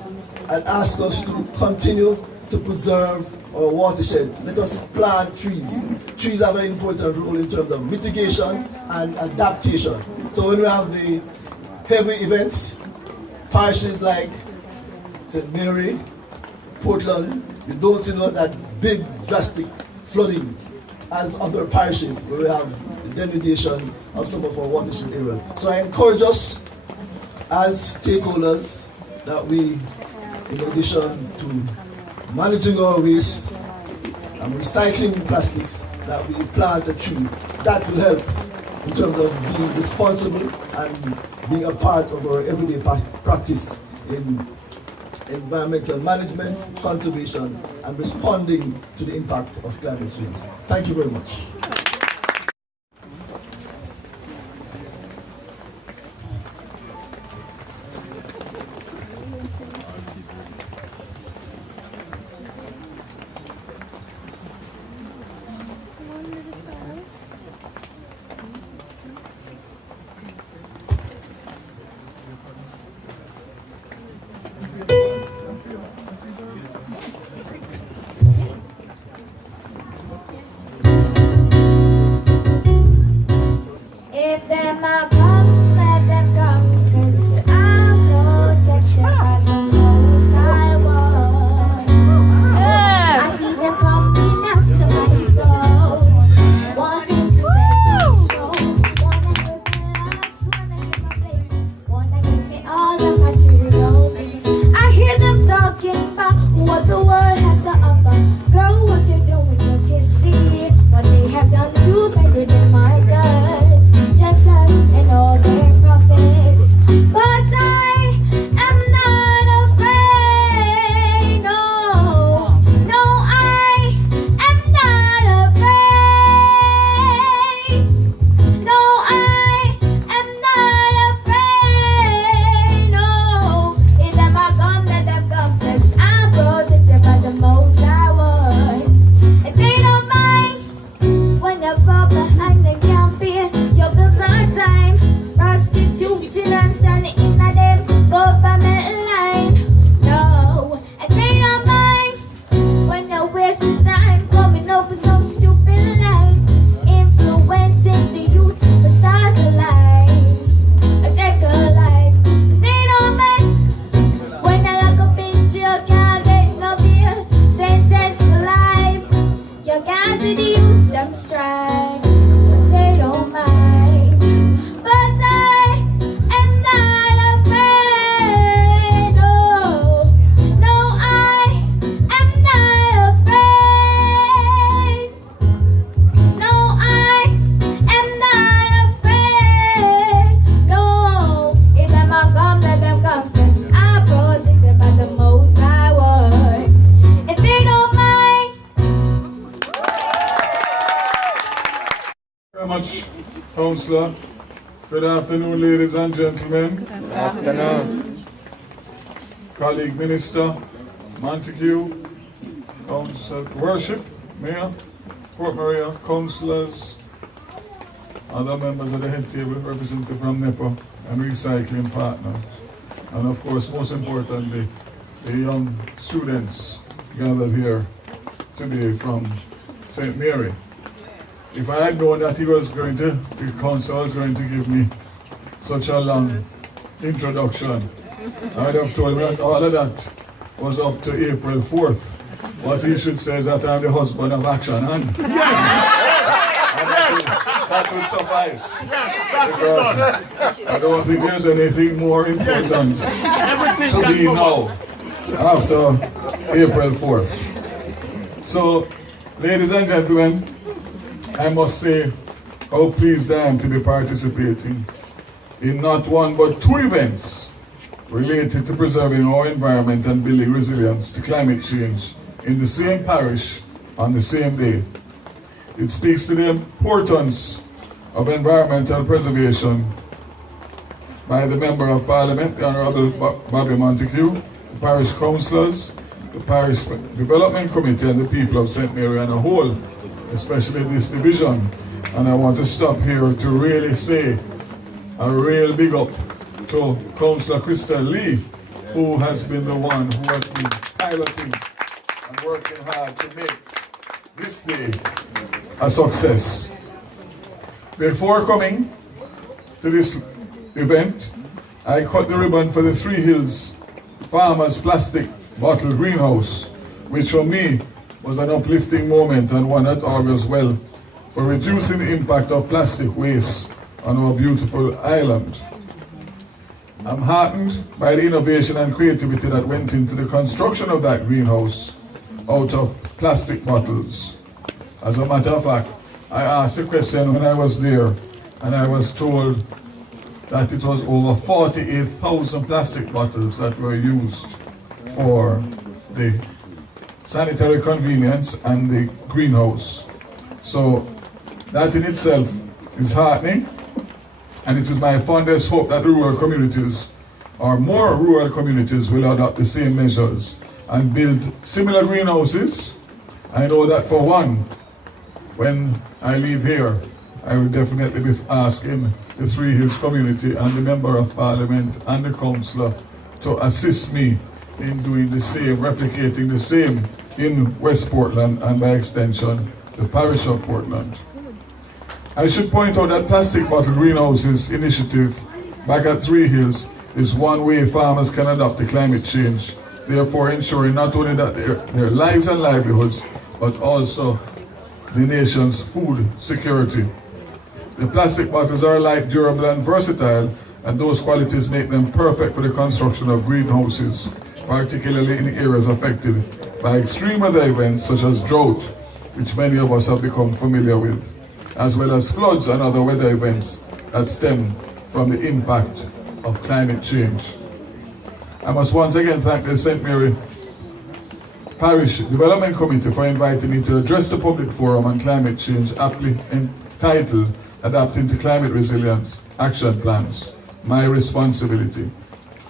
I'd ask us to continue to preserve our watersheds. Let us plant trees. Trees have an important role in terms of mitigation and adaptation. So when we have the heavy events, parishes like St. Mary, Portland, you don't see that big drastic flooding as other parishes where we have the denudation of some of our watershed areas. So I encourage us as stakeholders that we, in addition to managing our waste and recycling plastics, that we plant a tree. That will help in terms of being responsible and being a part of our everyday practice in environmental management, conservation, and responding to the impact of climate change. Thank you very much. them a come, let them come, 'cause I'm protected by the Most High One. I see them coming after my soul, wanting to take control. Wanna give me lots, wanna give my place, wanna give me all the material things. I hear them talking about what the world has to offer. Girl, what you doing? Don't you see what they have done to better than my girls? Just us and all their profits. But I am not afraid. No, no, I am not afraid. No, I am not afraid. No, if them are gone, let them come, 'cause I'm protected by the Most High One. And they don't mind when you fall behind the campaign. Your bills on time, prostituting and standing in a them government line. No, and they don't mind when you waste your time coming up with some stupid line, influencing the youth to start a line, take a life. They don't mind when I lock up in jail, can't get no bail, sentence for life. You can't see the youth them strike, they don't mind. But I am not afraid. No, no, I am not afraid. No, I am not afraid. No, if them are come, let them come, 'cause I'm protected by the Most High One. If they don't mind. Very much, Councillor. Good afternoon, ladies and gentlemen. Good afternoon. Colleague Minister, Montague, Council Worship, Mayor, Port Maria, Councillors, other members of the head table, representative from NEPA and recycling partners, and of course, most importantly, the young students gathered here today from St Mary. If I had known that the council was going to give me such a long introduction, I'd have told him that all of that was up to April 4th. What he should say is that I'm the husband of Action and that would suffice. Because I don't think there's anything more important to me now after April 4th. So, ladies and gentlemen, I must say how pleased I am to be participating in not one but two events related to preserving our environment and building resilience to climate change in the same parish on the same day. It speaks to the importance of environmental preservation by the Member of Parliament, the Honourable Bobby Montague, the parish councillors, the parish development committee and the people of St Mary as a whole, especially this division. And I want to stop here to really say a real big up to Councillor Crystal Lee, who has been the one who has been piloting and working hard to make this day a success. Before coming to this event, I cut the ribbon for the Three Hills Farmers Plastic Bottle Greenhouse, which for me was an uplifting moment and one that augurs well for reducing the impact of plastic waste on our beautiful island. I'm heartened by the innovation and creativity that went into the construction of that greenhouse out of plastic bottles. As a matter of fact, I asked the question when I was there, and I was told that it was over 48,000 plastic bottles that were used for the sanitary convenience and the greenhouse. So that in itself is heartening, and it is my fondest hope that the rural communities or more rural communities will adopt the same measures and build similar greenhouses. I know that for one, when I leave here, I will definitely be asking the Three Hills community and the Member of Parliament and the Councillor to assist me in doing the same, replicating the same in West Portland and by extension, the parish of Portland. I should point out that plastic bottle greenhouses initiative back at Three Hills is one way farmers can adapt to climate change, therefore ensuring not only that their lives and livelihoods, but also the nation's food security. The plastic bottles are light, durable and versatile, and those qualities make them perfect for the construction of greenhouses, particularly in areas affected by extreme weather events such as drought, which many of us have become familiar with, as well as floods and other weather events that stem from the impact of climate change. I must once again thank the St Mary Parish Development Committee for inviting me to address the public forum on climate change, aptly entitled Adapting to Climate Resilience Action Plans, My Responsibility.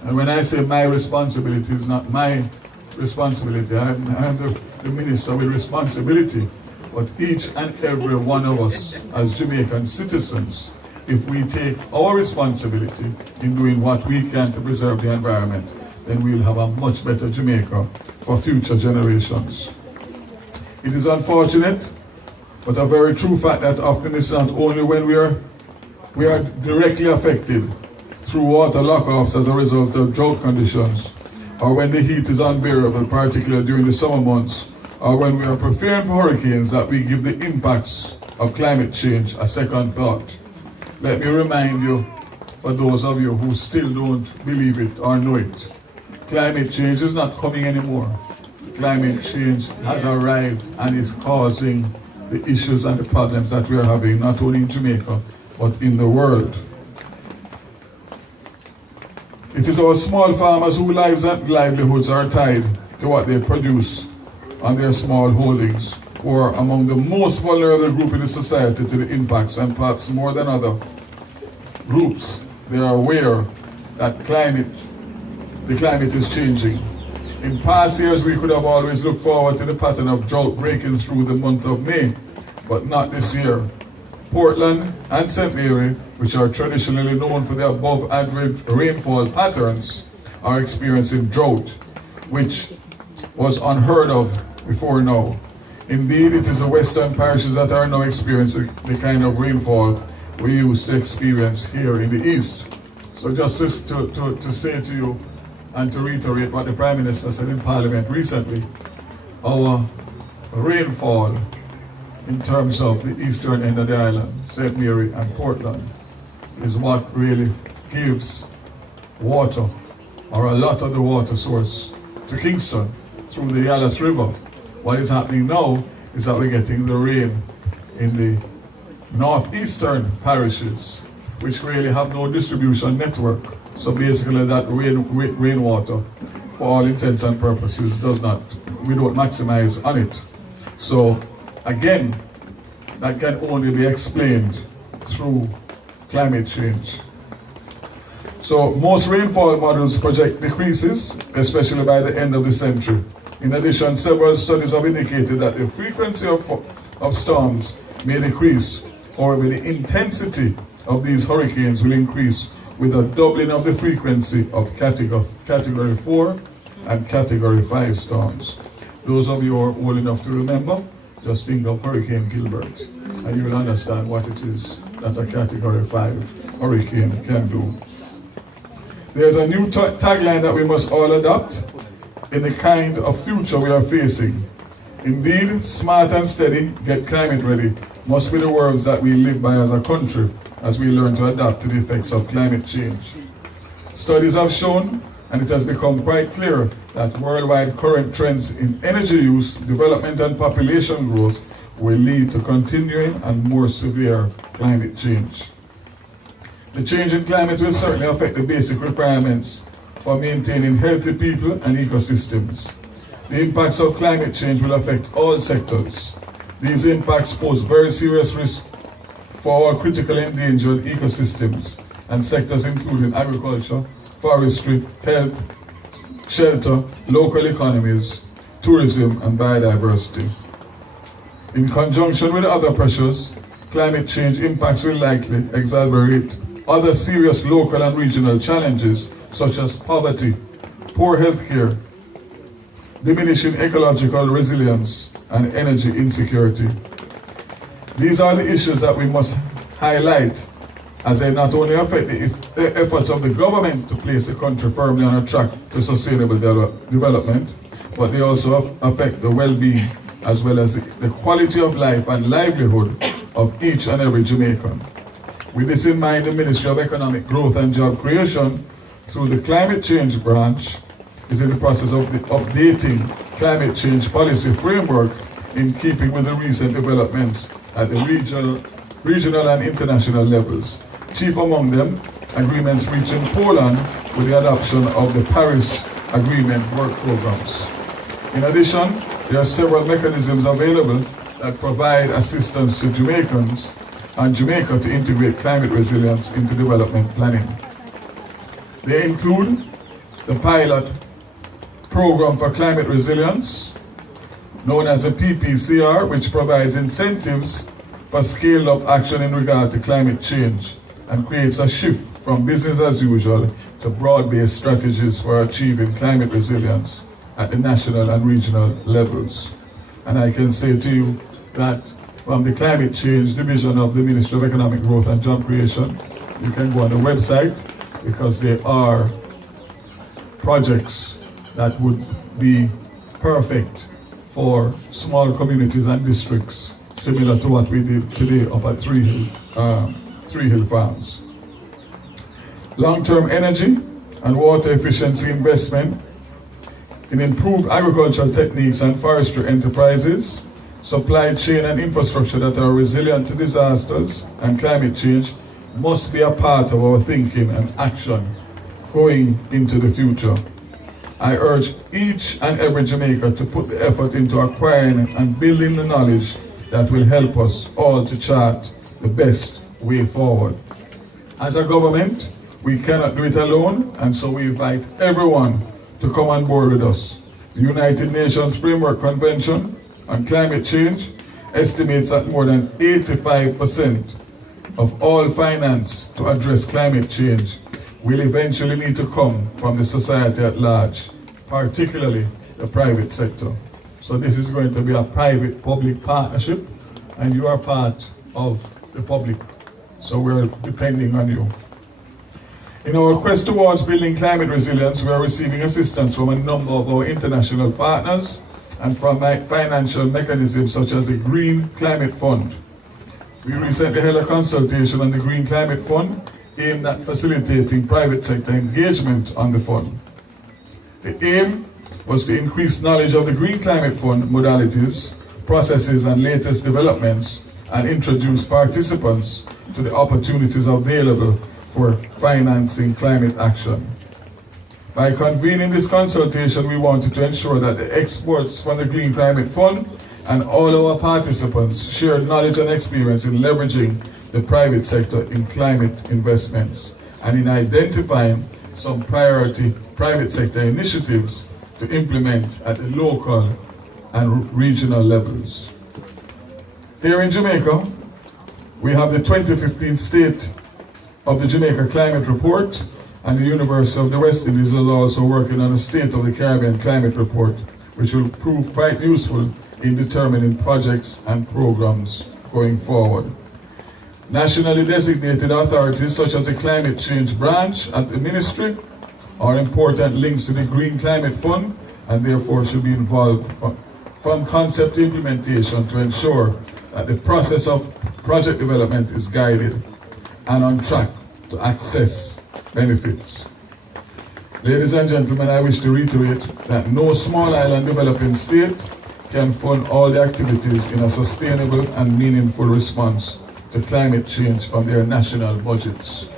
And when I say my responsibility, it's not my responsibility. I'm the minister with responsibility, but each and every one of us as Jamaican citizens, if we take our responsibility in doing what we can to preserve the environment, then we'll have a much better Jamaica for future generations. It is unfortunate, but a very true fact that often it's not only when we are directly affected through water lockoffs as a result of drought conditions, or when the heat is unbearable, particularly during the summer months, or when we are preparing for hurricanes, that we give the impacts of climate change a second thought. Let me remind you, for those of you who still don't believe it or know it, climate change is not coming anymore. Climate change has arrived and is causing the issues and the problems that we are having, not only in Jamaica, but in the world. It is our small farmers whose lives and livelihoods are tied to what they produce on their small holdings, who are among the most vulnerable group in the society to the impacts, and perhaps more than other groups, they are aware that the climate is changing. In past years, we could have always looked forward to the pattern of drought breaking through the month of May, but not this year. Portland and St Mary, which are traditionally known for their above average rainfall patterns, are experiencing drought, which was unheard of before now. Indeed, it is the western parishes that are now experiencing the kind of rainfall we used to experience here in the east. So just to say to you and to reiterate what the Prime Minister said in Parliament recently, our rainfall in terms of the eastern end of the island, St. Mary and Portland, is what really gives water, or a lot of the water source, to Kingston through the Yalas River. What is happening now is that we're getting the rain in the northeastern parishes, which really have no distribution network. So basically that rainwater, for all intents and purposes, we don't maximize on it. So again, that can only be explained through climate change. So most rainfall models project decreases, especially by the end of the century. In addition, several studies have indicated that the frequency of storms may decrease, however the intensity of these hurricanes will increase with a doubling of the frequency of Category 4 and Category 5 storms. Those of you who are old enough to remember, just think of Hurricane Gilbert, and you will understand what it is that a Category 5 hurricane can do. There's a new tagline that we must all adopt in the kind of future we are facing. Indeed, smart and steady, get climate ready must be the words that we live by as a country as we learn to adapt to the effects of climate change. Studies have shown, and it has become quite clear, that worldwide current trends in energy use, development and population growth will lead to continuing and more severe climate change. The change in climate will certainly affect the basic requirements for maintaining healthy people and ecosystems. The impacts of climate change will affect all sectors. These impacts pose very serious risks for our critically endangered ecosystems and sectors including agriculture, forestry, health, shelter, local economies, tourism and biodiversity. In conjunction with other pressures, climate change impacts will likely exacerbate other serious local and regional challenges such as poverty, poor health care, diminishing ecological resilience, and energy insecurity. These are the issues that we must highlight as they not only affect the efforts of the government to place the country firmly on a track to sustainable development, but they also affect the well-being as well as the quality of life and livelihood of each and every Jamaican. With this in mind, the Ministry of Economic Growth and Job Creation, through the Climate Change Branch, is in the process of updating climate change policy framework in keeping with the recent developments at the regional and international levels. Chief among them, agreements reached in Poland with the adoption of the Paris Agreement work programs. In addition, there are several mechanisms available that provide assistance to Jamaicans and Jamaica to integrate climate resilience into development planning. They include the pilot program for climate resilience, known as the PPCR, which provides incentives for scaled-up action in regard to climate change and creates a shift from business as usual to broad-based strategies for achieving climate resilience at the national and regional levels. And I can say to you that from the Climate Change Division of the Ministry of Economic Growth and Job Creation, you can go on the website because there are projects that would be perfect for small communities and districts, similar to what we did today up at Three Hill Farms. Long-term energy and water efficiency investment in improved agricultural techniques and forestry enterprises, supply chain and infrastructure that are resilient to disasters and climate change must be a part of our thinking and action going into the future. I urge each and every Jamaican to put the effort into acquiring and building the knowledge that will help us all to chart the best way forward. As a government, we cannot do it alone, and so we invite everyone to come on board with us. The United Nations Framework Convention on Climate Change estimates that more than 85% of all finance to address climate change will eventually need to come from the society at large, particularly the private sector. So this is going to be a private-public partnership, and you are part of the public, so we're depending on you. In our quest towards building climate resilience, we are receiving assistance from a number of our international partners and from financial mechanisms such as the Green Climate Fund. We recently held a consultation on the Green Climate Fund aimed at facilitating private sector engagement on the fund. The aim was to increase knowledge of the Green Climate Fund modalities, processes and latest developments, and introduce participants to the opportunities available for financing climate action. By convening this consultation, we wanted to ensure that the experts from the Green Climate Fund and all our participants share knowledge and experience in leveraging the private sector in climate investments and in identifying some priority private sector initiatives to implement at the local and regional levels. Here in Jamaica, we have the 2015 State of the Jamaica Climate Report, and the University of the West Indies is also working on a State of the Caribbean Climate Report, which will prove quite useful in determining projects and programs going forward. Nationally designated authorities such as the Climate Change Branch at the Ministry are important links to the Green Climate Fund and therefore should be involved from concept to implementation to ensure that the process of project development is guided and on track to access benefits. Ladies and gentlemen, I wish to reiterate that no small island developing state can fund all the activities in a sustainable and meaningful response to climate change from their national budgets.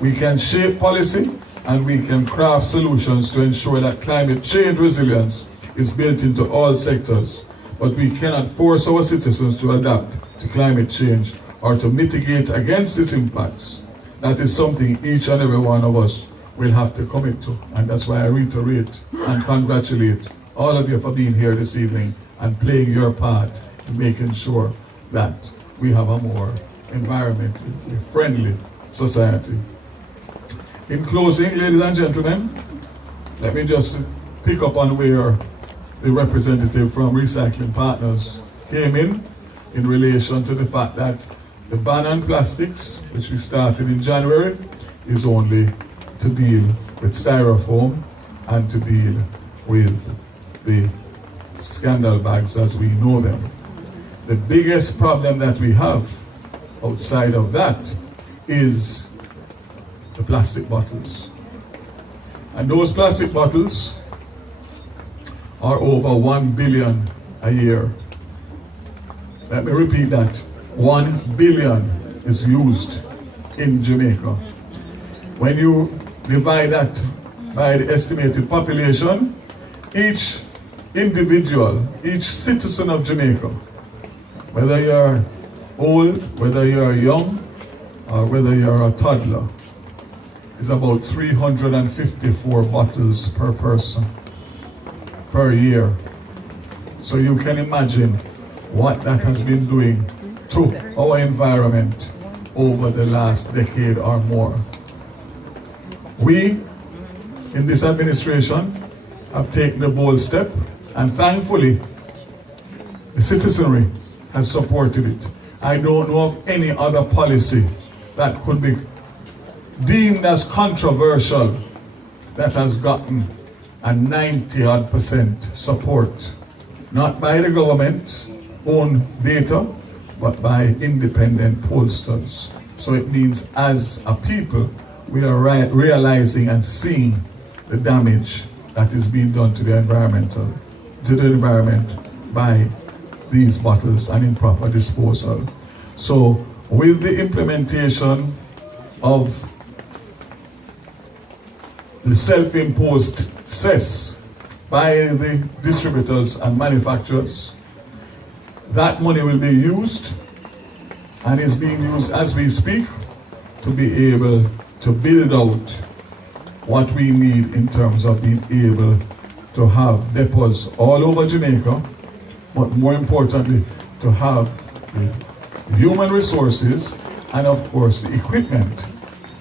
We can shape policy and we can craft solutions to ensure that climate change resilience is built into all sectors, but we cannot force our citizens to adapt to climate change or to mitigate against its impacts. That is something each and every one of us will have to commit to, and that's why I reiterate and congratulate all of you for being here this evening and playing your part in making sure that we have a more environmentally friendly society. In closing, ladies and gentlemen, let me just pick up on where the representative from Recycling Partners came in relation to the fact that The ban on plastics, which we started in January, is only to deal with styrofoam and to deal with the scandal bags as we know them. The biggest problem that we have outside of that is the plastic bottles. And those plastic bottles are over 1 billion a year. Let me repeat that. 1 billion is used in Jamaica. When you divide that by the estimated population, each individual, each citizen of Jamaica, whether you're old, whether you're young, or whether you're a toddler, is about 354 bottles per person per year. So you can imagine what that has been doing to our environment over the last decade or more. We, in this administration, have taken a bold step, and thankfully, the citizenry has supported it. I don't know of any other policy that could be deemed as controversial that has gotten a 90% support, not by the government's own data, but by independent pollsters. So it means as a people, we are realizing and seeing the damage that is being done to the environment by these bottles and improper disposal. So with the implementation of the self-imposed cess by the distributors and manufacturers, that money will be used and is being used as we speak to be able to build out what we need in terms of being able to have depots all over Jamaica, but more importantly, to have the human resources and of course the equipment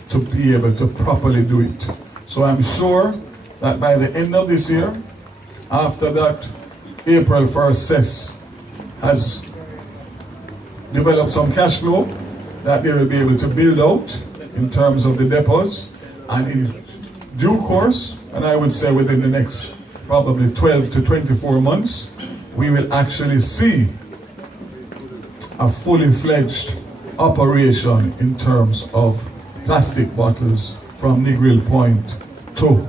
to be able to properly do it. So I'm sure that by the end of this year, after that April 1st cess has developed some cash flow, that they will be able to build out in terms of the depots, and in due course, and I would say within the next probably 12 to 24 months, we will actually see a fully fledged operation in terms of plastic bottles from Negril Point to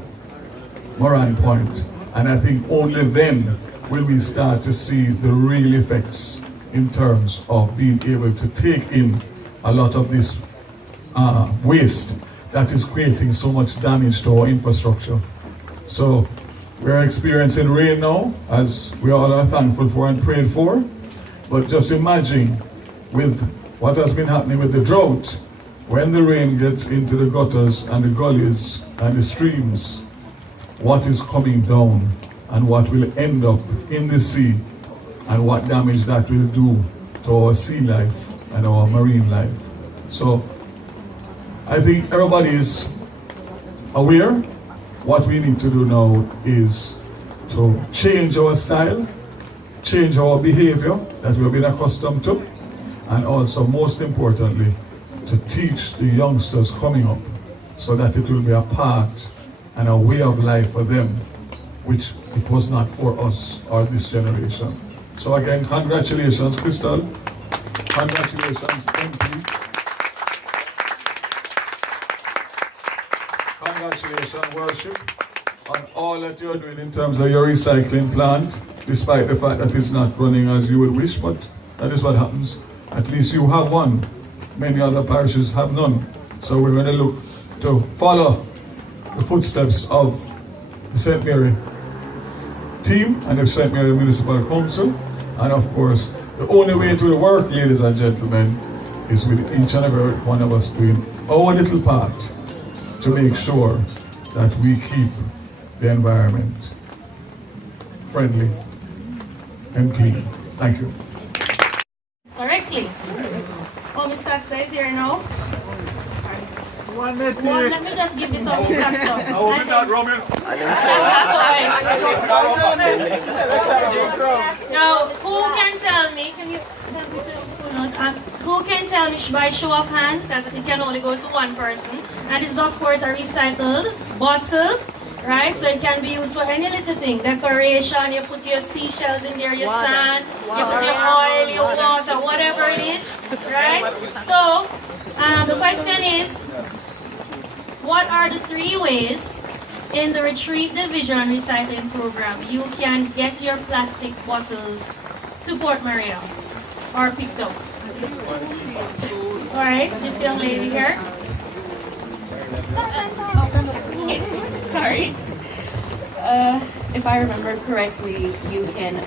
Moran Point. And I think only then will we start to see the real effects in terms of being able to take in a lot of this waste that is creating so much damage to our infrastructure. So we're experiencing rain now, as we all are thankful for and prayed for. But just imagine with what has been happening with the drought, when the rain gets into the gutters and the gullies and the streams, what is coming down and what will end up in the sea and what damage that will do to our sea life and our marine life. So I think everybody is aware. What we need to do now is to change our style, change our behavior that we've been accustomed to, and also most importantly, to teach the youngsters coming up so that it will be a part and a way of life for them, which it was not for us or this generation. So again, congratulations, Crystal. Congratulations, MP. Congratulations, worship, on all that you're doing in terms of your recycling plant, despite the fact that it's not running as you would wish, but that is what happens. At least you have one. Many other parishes have none. So we're going to look to follow the footsteps of the St Mary team and the St Mary Municipal Council. And of course, the only way it will work, ladies and gentlemen, is with each and every one of us doing our little part to make sure that we keep the environment friendly and clean. Thank you. Correctly. Oh, Mr. Axter is here now. One, let me just give this up, Mr. Axter. How are we not, Roman? Now, who can tell me? Can you help me to pronounce? Who can tell me by show of hand, because it can only go to one person. And this is of course a recycled bottle, right? So it can be used for any little thing. Decoration, you put your seashells in there, your sand, you put your oil, your water, whatever it is, right? So the question is, what are the 3 ways in the Retreat Division Recycling Program you can get your plastic bottles to Port Maria or picked up? Alright, this young lady here. Sorry. If I remember correctly, you can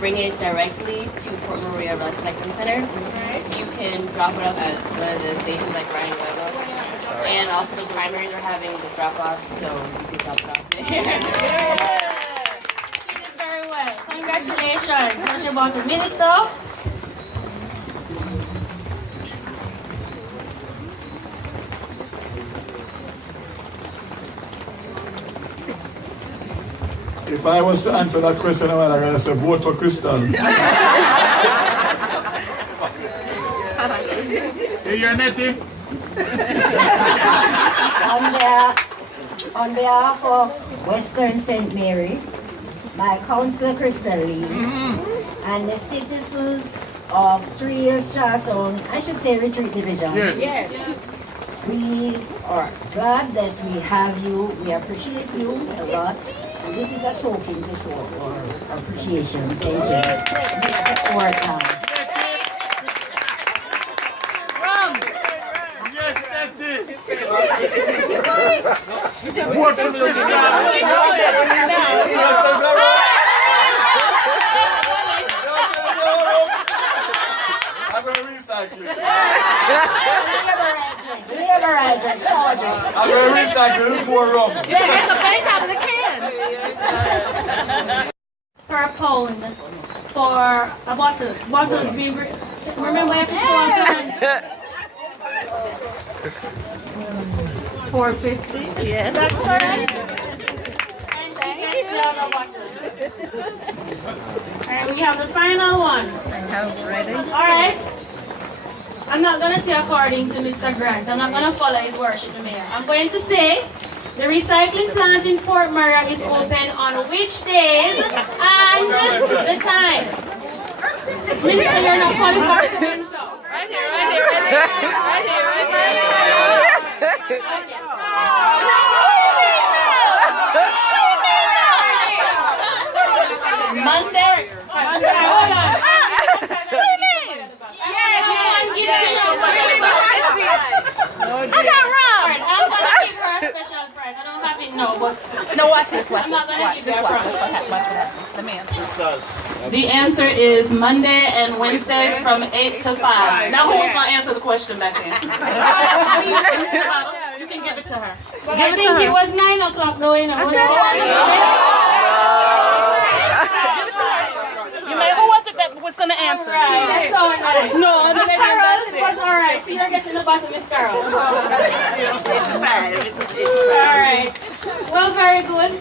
bring it directly to Port Maria Recycling Center. You can drop it off at one of the stations like Rio Nuevo. And also the primaries are having the drop-off, so you can drop it off there. You did very well. Congratulations. What's your bottle? Minister? If I was to answer that question, I'm going to say vote for Crystal. Hey, you're Nettie. On behalf of Western St Mary, my councillor Crystal Lee, and the citizens of 3 Hills Charleston, I should say Retreat Division. Yes. We are glad that we have you. We appreciate you a lot. And this is a token to show our appreciation. Thank you. Yes, Nettie. Vote for Crystal. I'm going to recycle it. I'm going to recycle more rum. Get the paint out of the can. Per pound for a bottle. Bottles being. Remember, I have to show us $4.50. Yes, that's correct. Alright, we have the final one. Alright. I'm not going to say according to Mr. Grant. I'm not going to follow his worship, the mayor. I'm going to say the recycling plant in Port Maria is open on which days and the time. Minister, you're not qualified to answer. Right here. Monday. Hold on. I got robbed. I'm gonna give her a special prize. I don't have it now, but No, watch this. I'm not gonna give you a prize. Let me answer. The answer is Monday and Wednesdays from 8 to 5. Now who's gonna answer the question back then? You can give it to her. But I think it was 9 o'clock though, you know. Who was it that was going to answer? Right, that's so nice. No, Miss Carol, it was alright. So you're getting the bottom, Miss Carol. Alright. Well, very good.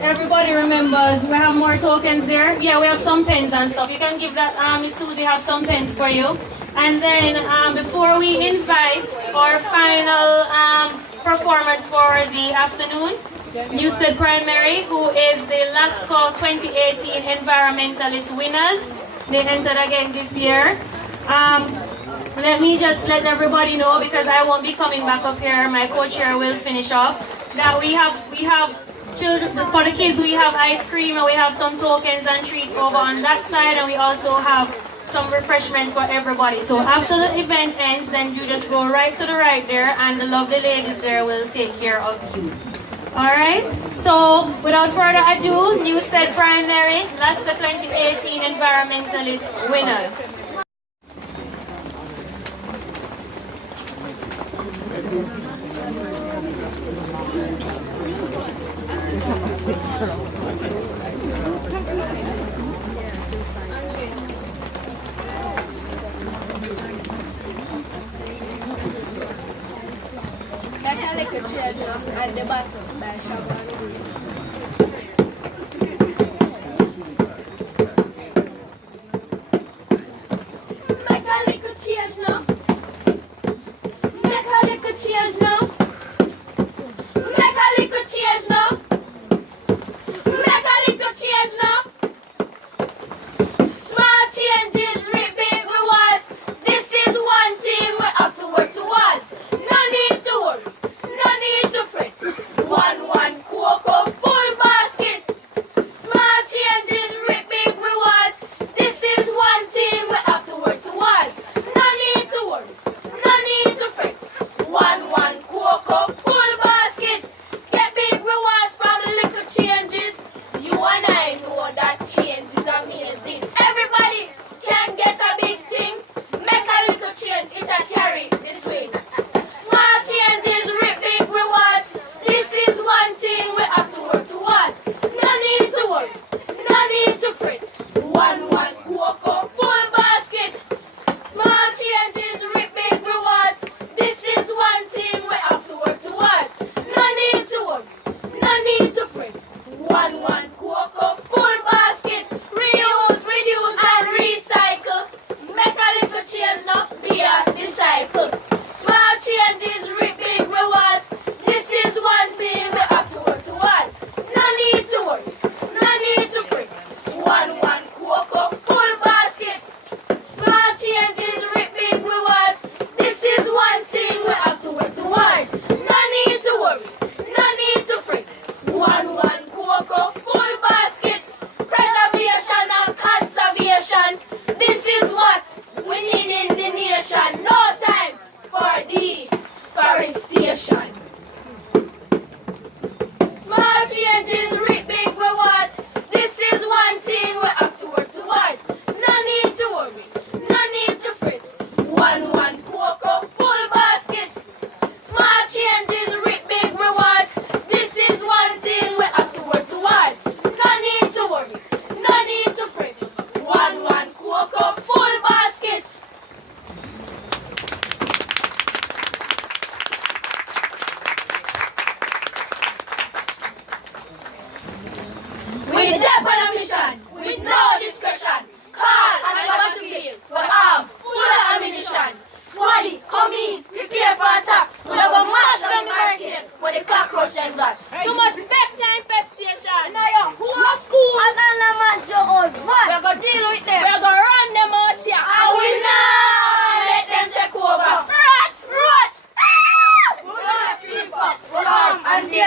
Everybody remembers we have more tokens there. Yeah, we have some pens and stuff. You can give that, Miss Susie have some pens for you. And then before we invite our final performance for the afternoon, Newstead Primary, who is the last call 2018 environmentalist winners. They entered again this year. Let me just let everybody know, because I won't be coming back up here. My co-chair will finish off. That we have children, for the kids we have ice cream and we have some tokens and treats over on that side, and we also have some refreshments for everybody. So after the event ends, then you just go right to the right there, and the lovely ladies there will take care of you. Alright, so without further ado, Newstead Primary, last the 2018 environmentalist winners. At the bottom by Shabbat. Like a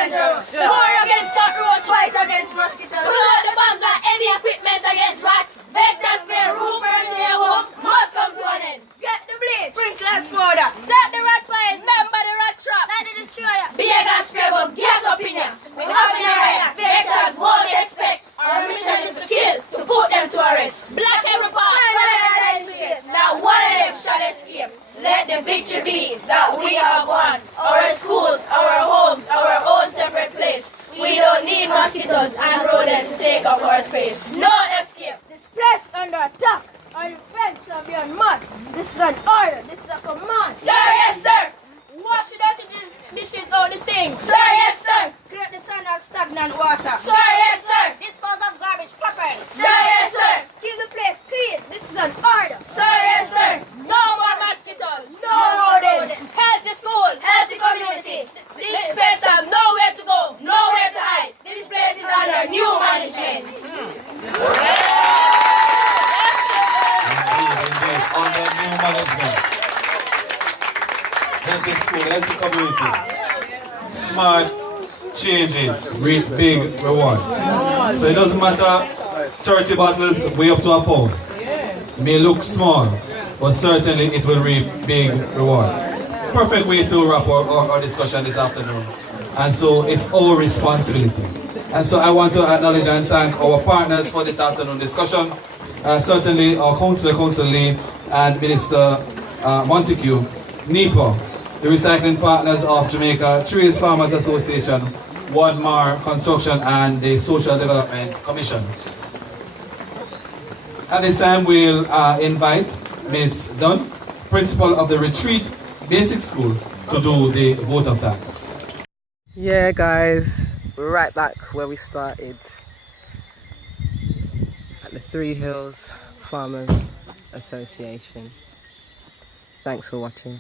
dangerous. War against cockroach, fight against mosquitoes. Pull out the bombs and heavy equipment against rats. Vectors play roof burn to their home must come to an end. Get the bleach, sprinklers powder. Start the rat fires, remember the rat trap. Let it destroy ya. Be a gas spray gun, gas up in ya. We have in a riot, vectors won't expect. Our mission is to kill, to put them to arrest. Black every part, not one of them shall escape. Let the victory be that we have won. Our schools, our homes, our own separate place. We don't need mosquitoes and rodents to take up our space. No escape. This place under attack. Our defense shall be unmatched. This is an order. This is a command. Sir, yes, sir. Wash the dirty dishes out the sink. Sir, yes, sir. Clear the sun of stagnant water. Sir, yes, sir. Dispose of garbage properly. Sir, yes, sir. Keep the place clean. This is an order. Sir, yes, sir. No more mosquitoes. No rodents. Healthy school. Healthy community. These pets have nowhere to go. Nowhere to hide. This place is under new management. Indeed, under new management. Healthy school, healthy community. Smart changes, reap big reward. So it doesn't matter 30 bottles way up to a pound. It may look small, but certainly it will reap big reward. Perfect way to wrap our discussion this afternoon. And so it's our responsibility. And so I want to acknowledge and thank our partners for this afternoon discussion. Certainly our Councillor Lee and Minister Montague, NEPA, the Recycling Partners of Jamaica, Trees Farmers Association, Wadmar Construction and the Social Development Commission. At this time we'll invite Ms. Dunn, Principal of the Retreat Basic School, to do the vote of thanks. Yeah guys, we're right back where we started, at the Three Hills Farmers Association. Thanks for watching.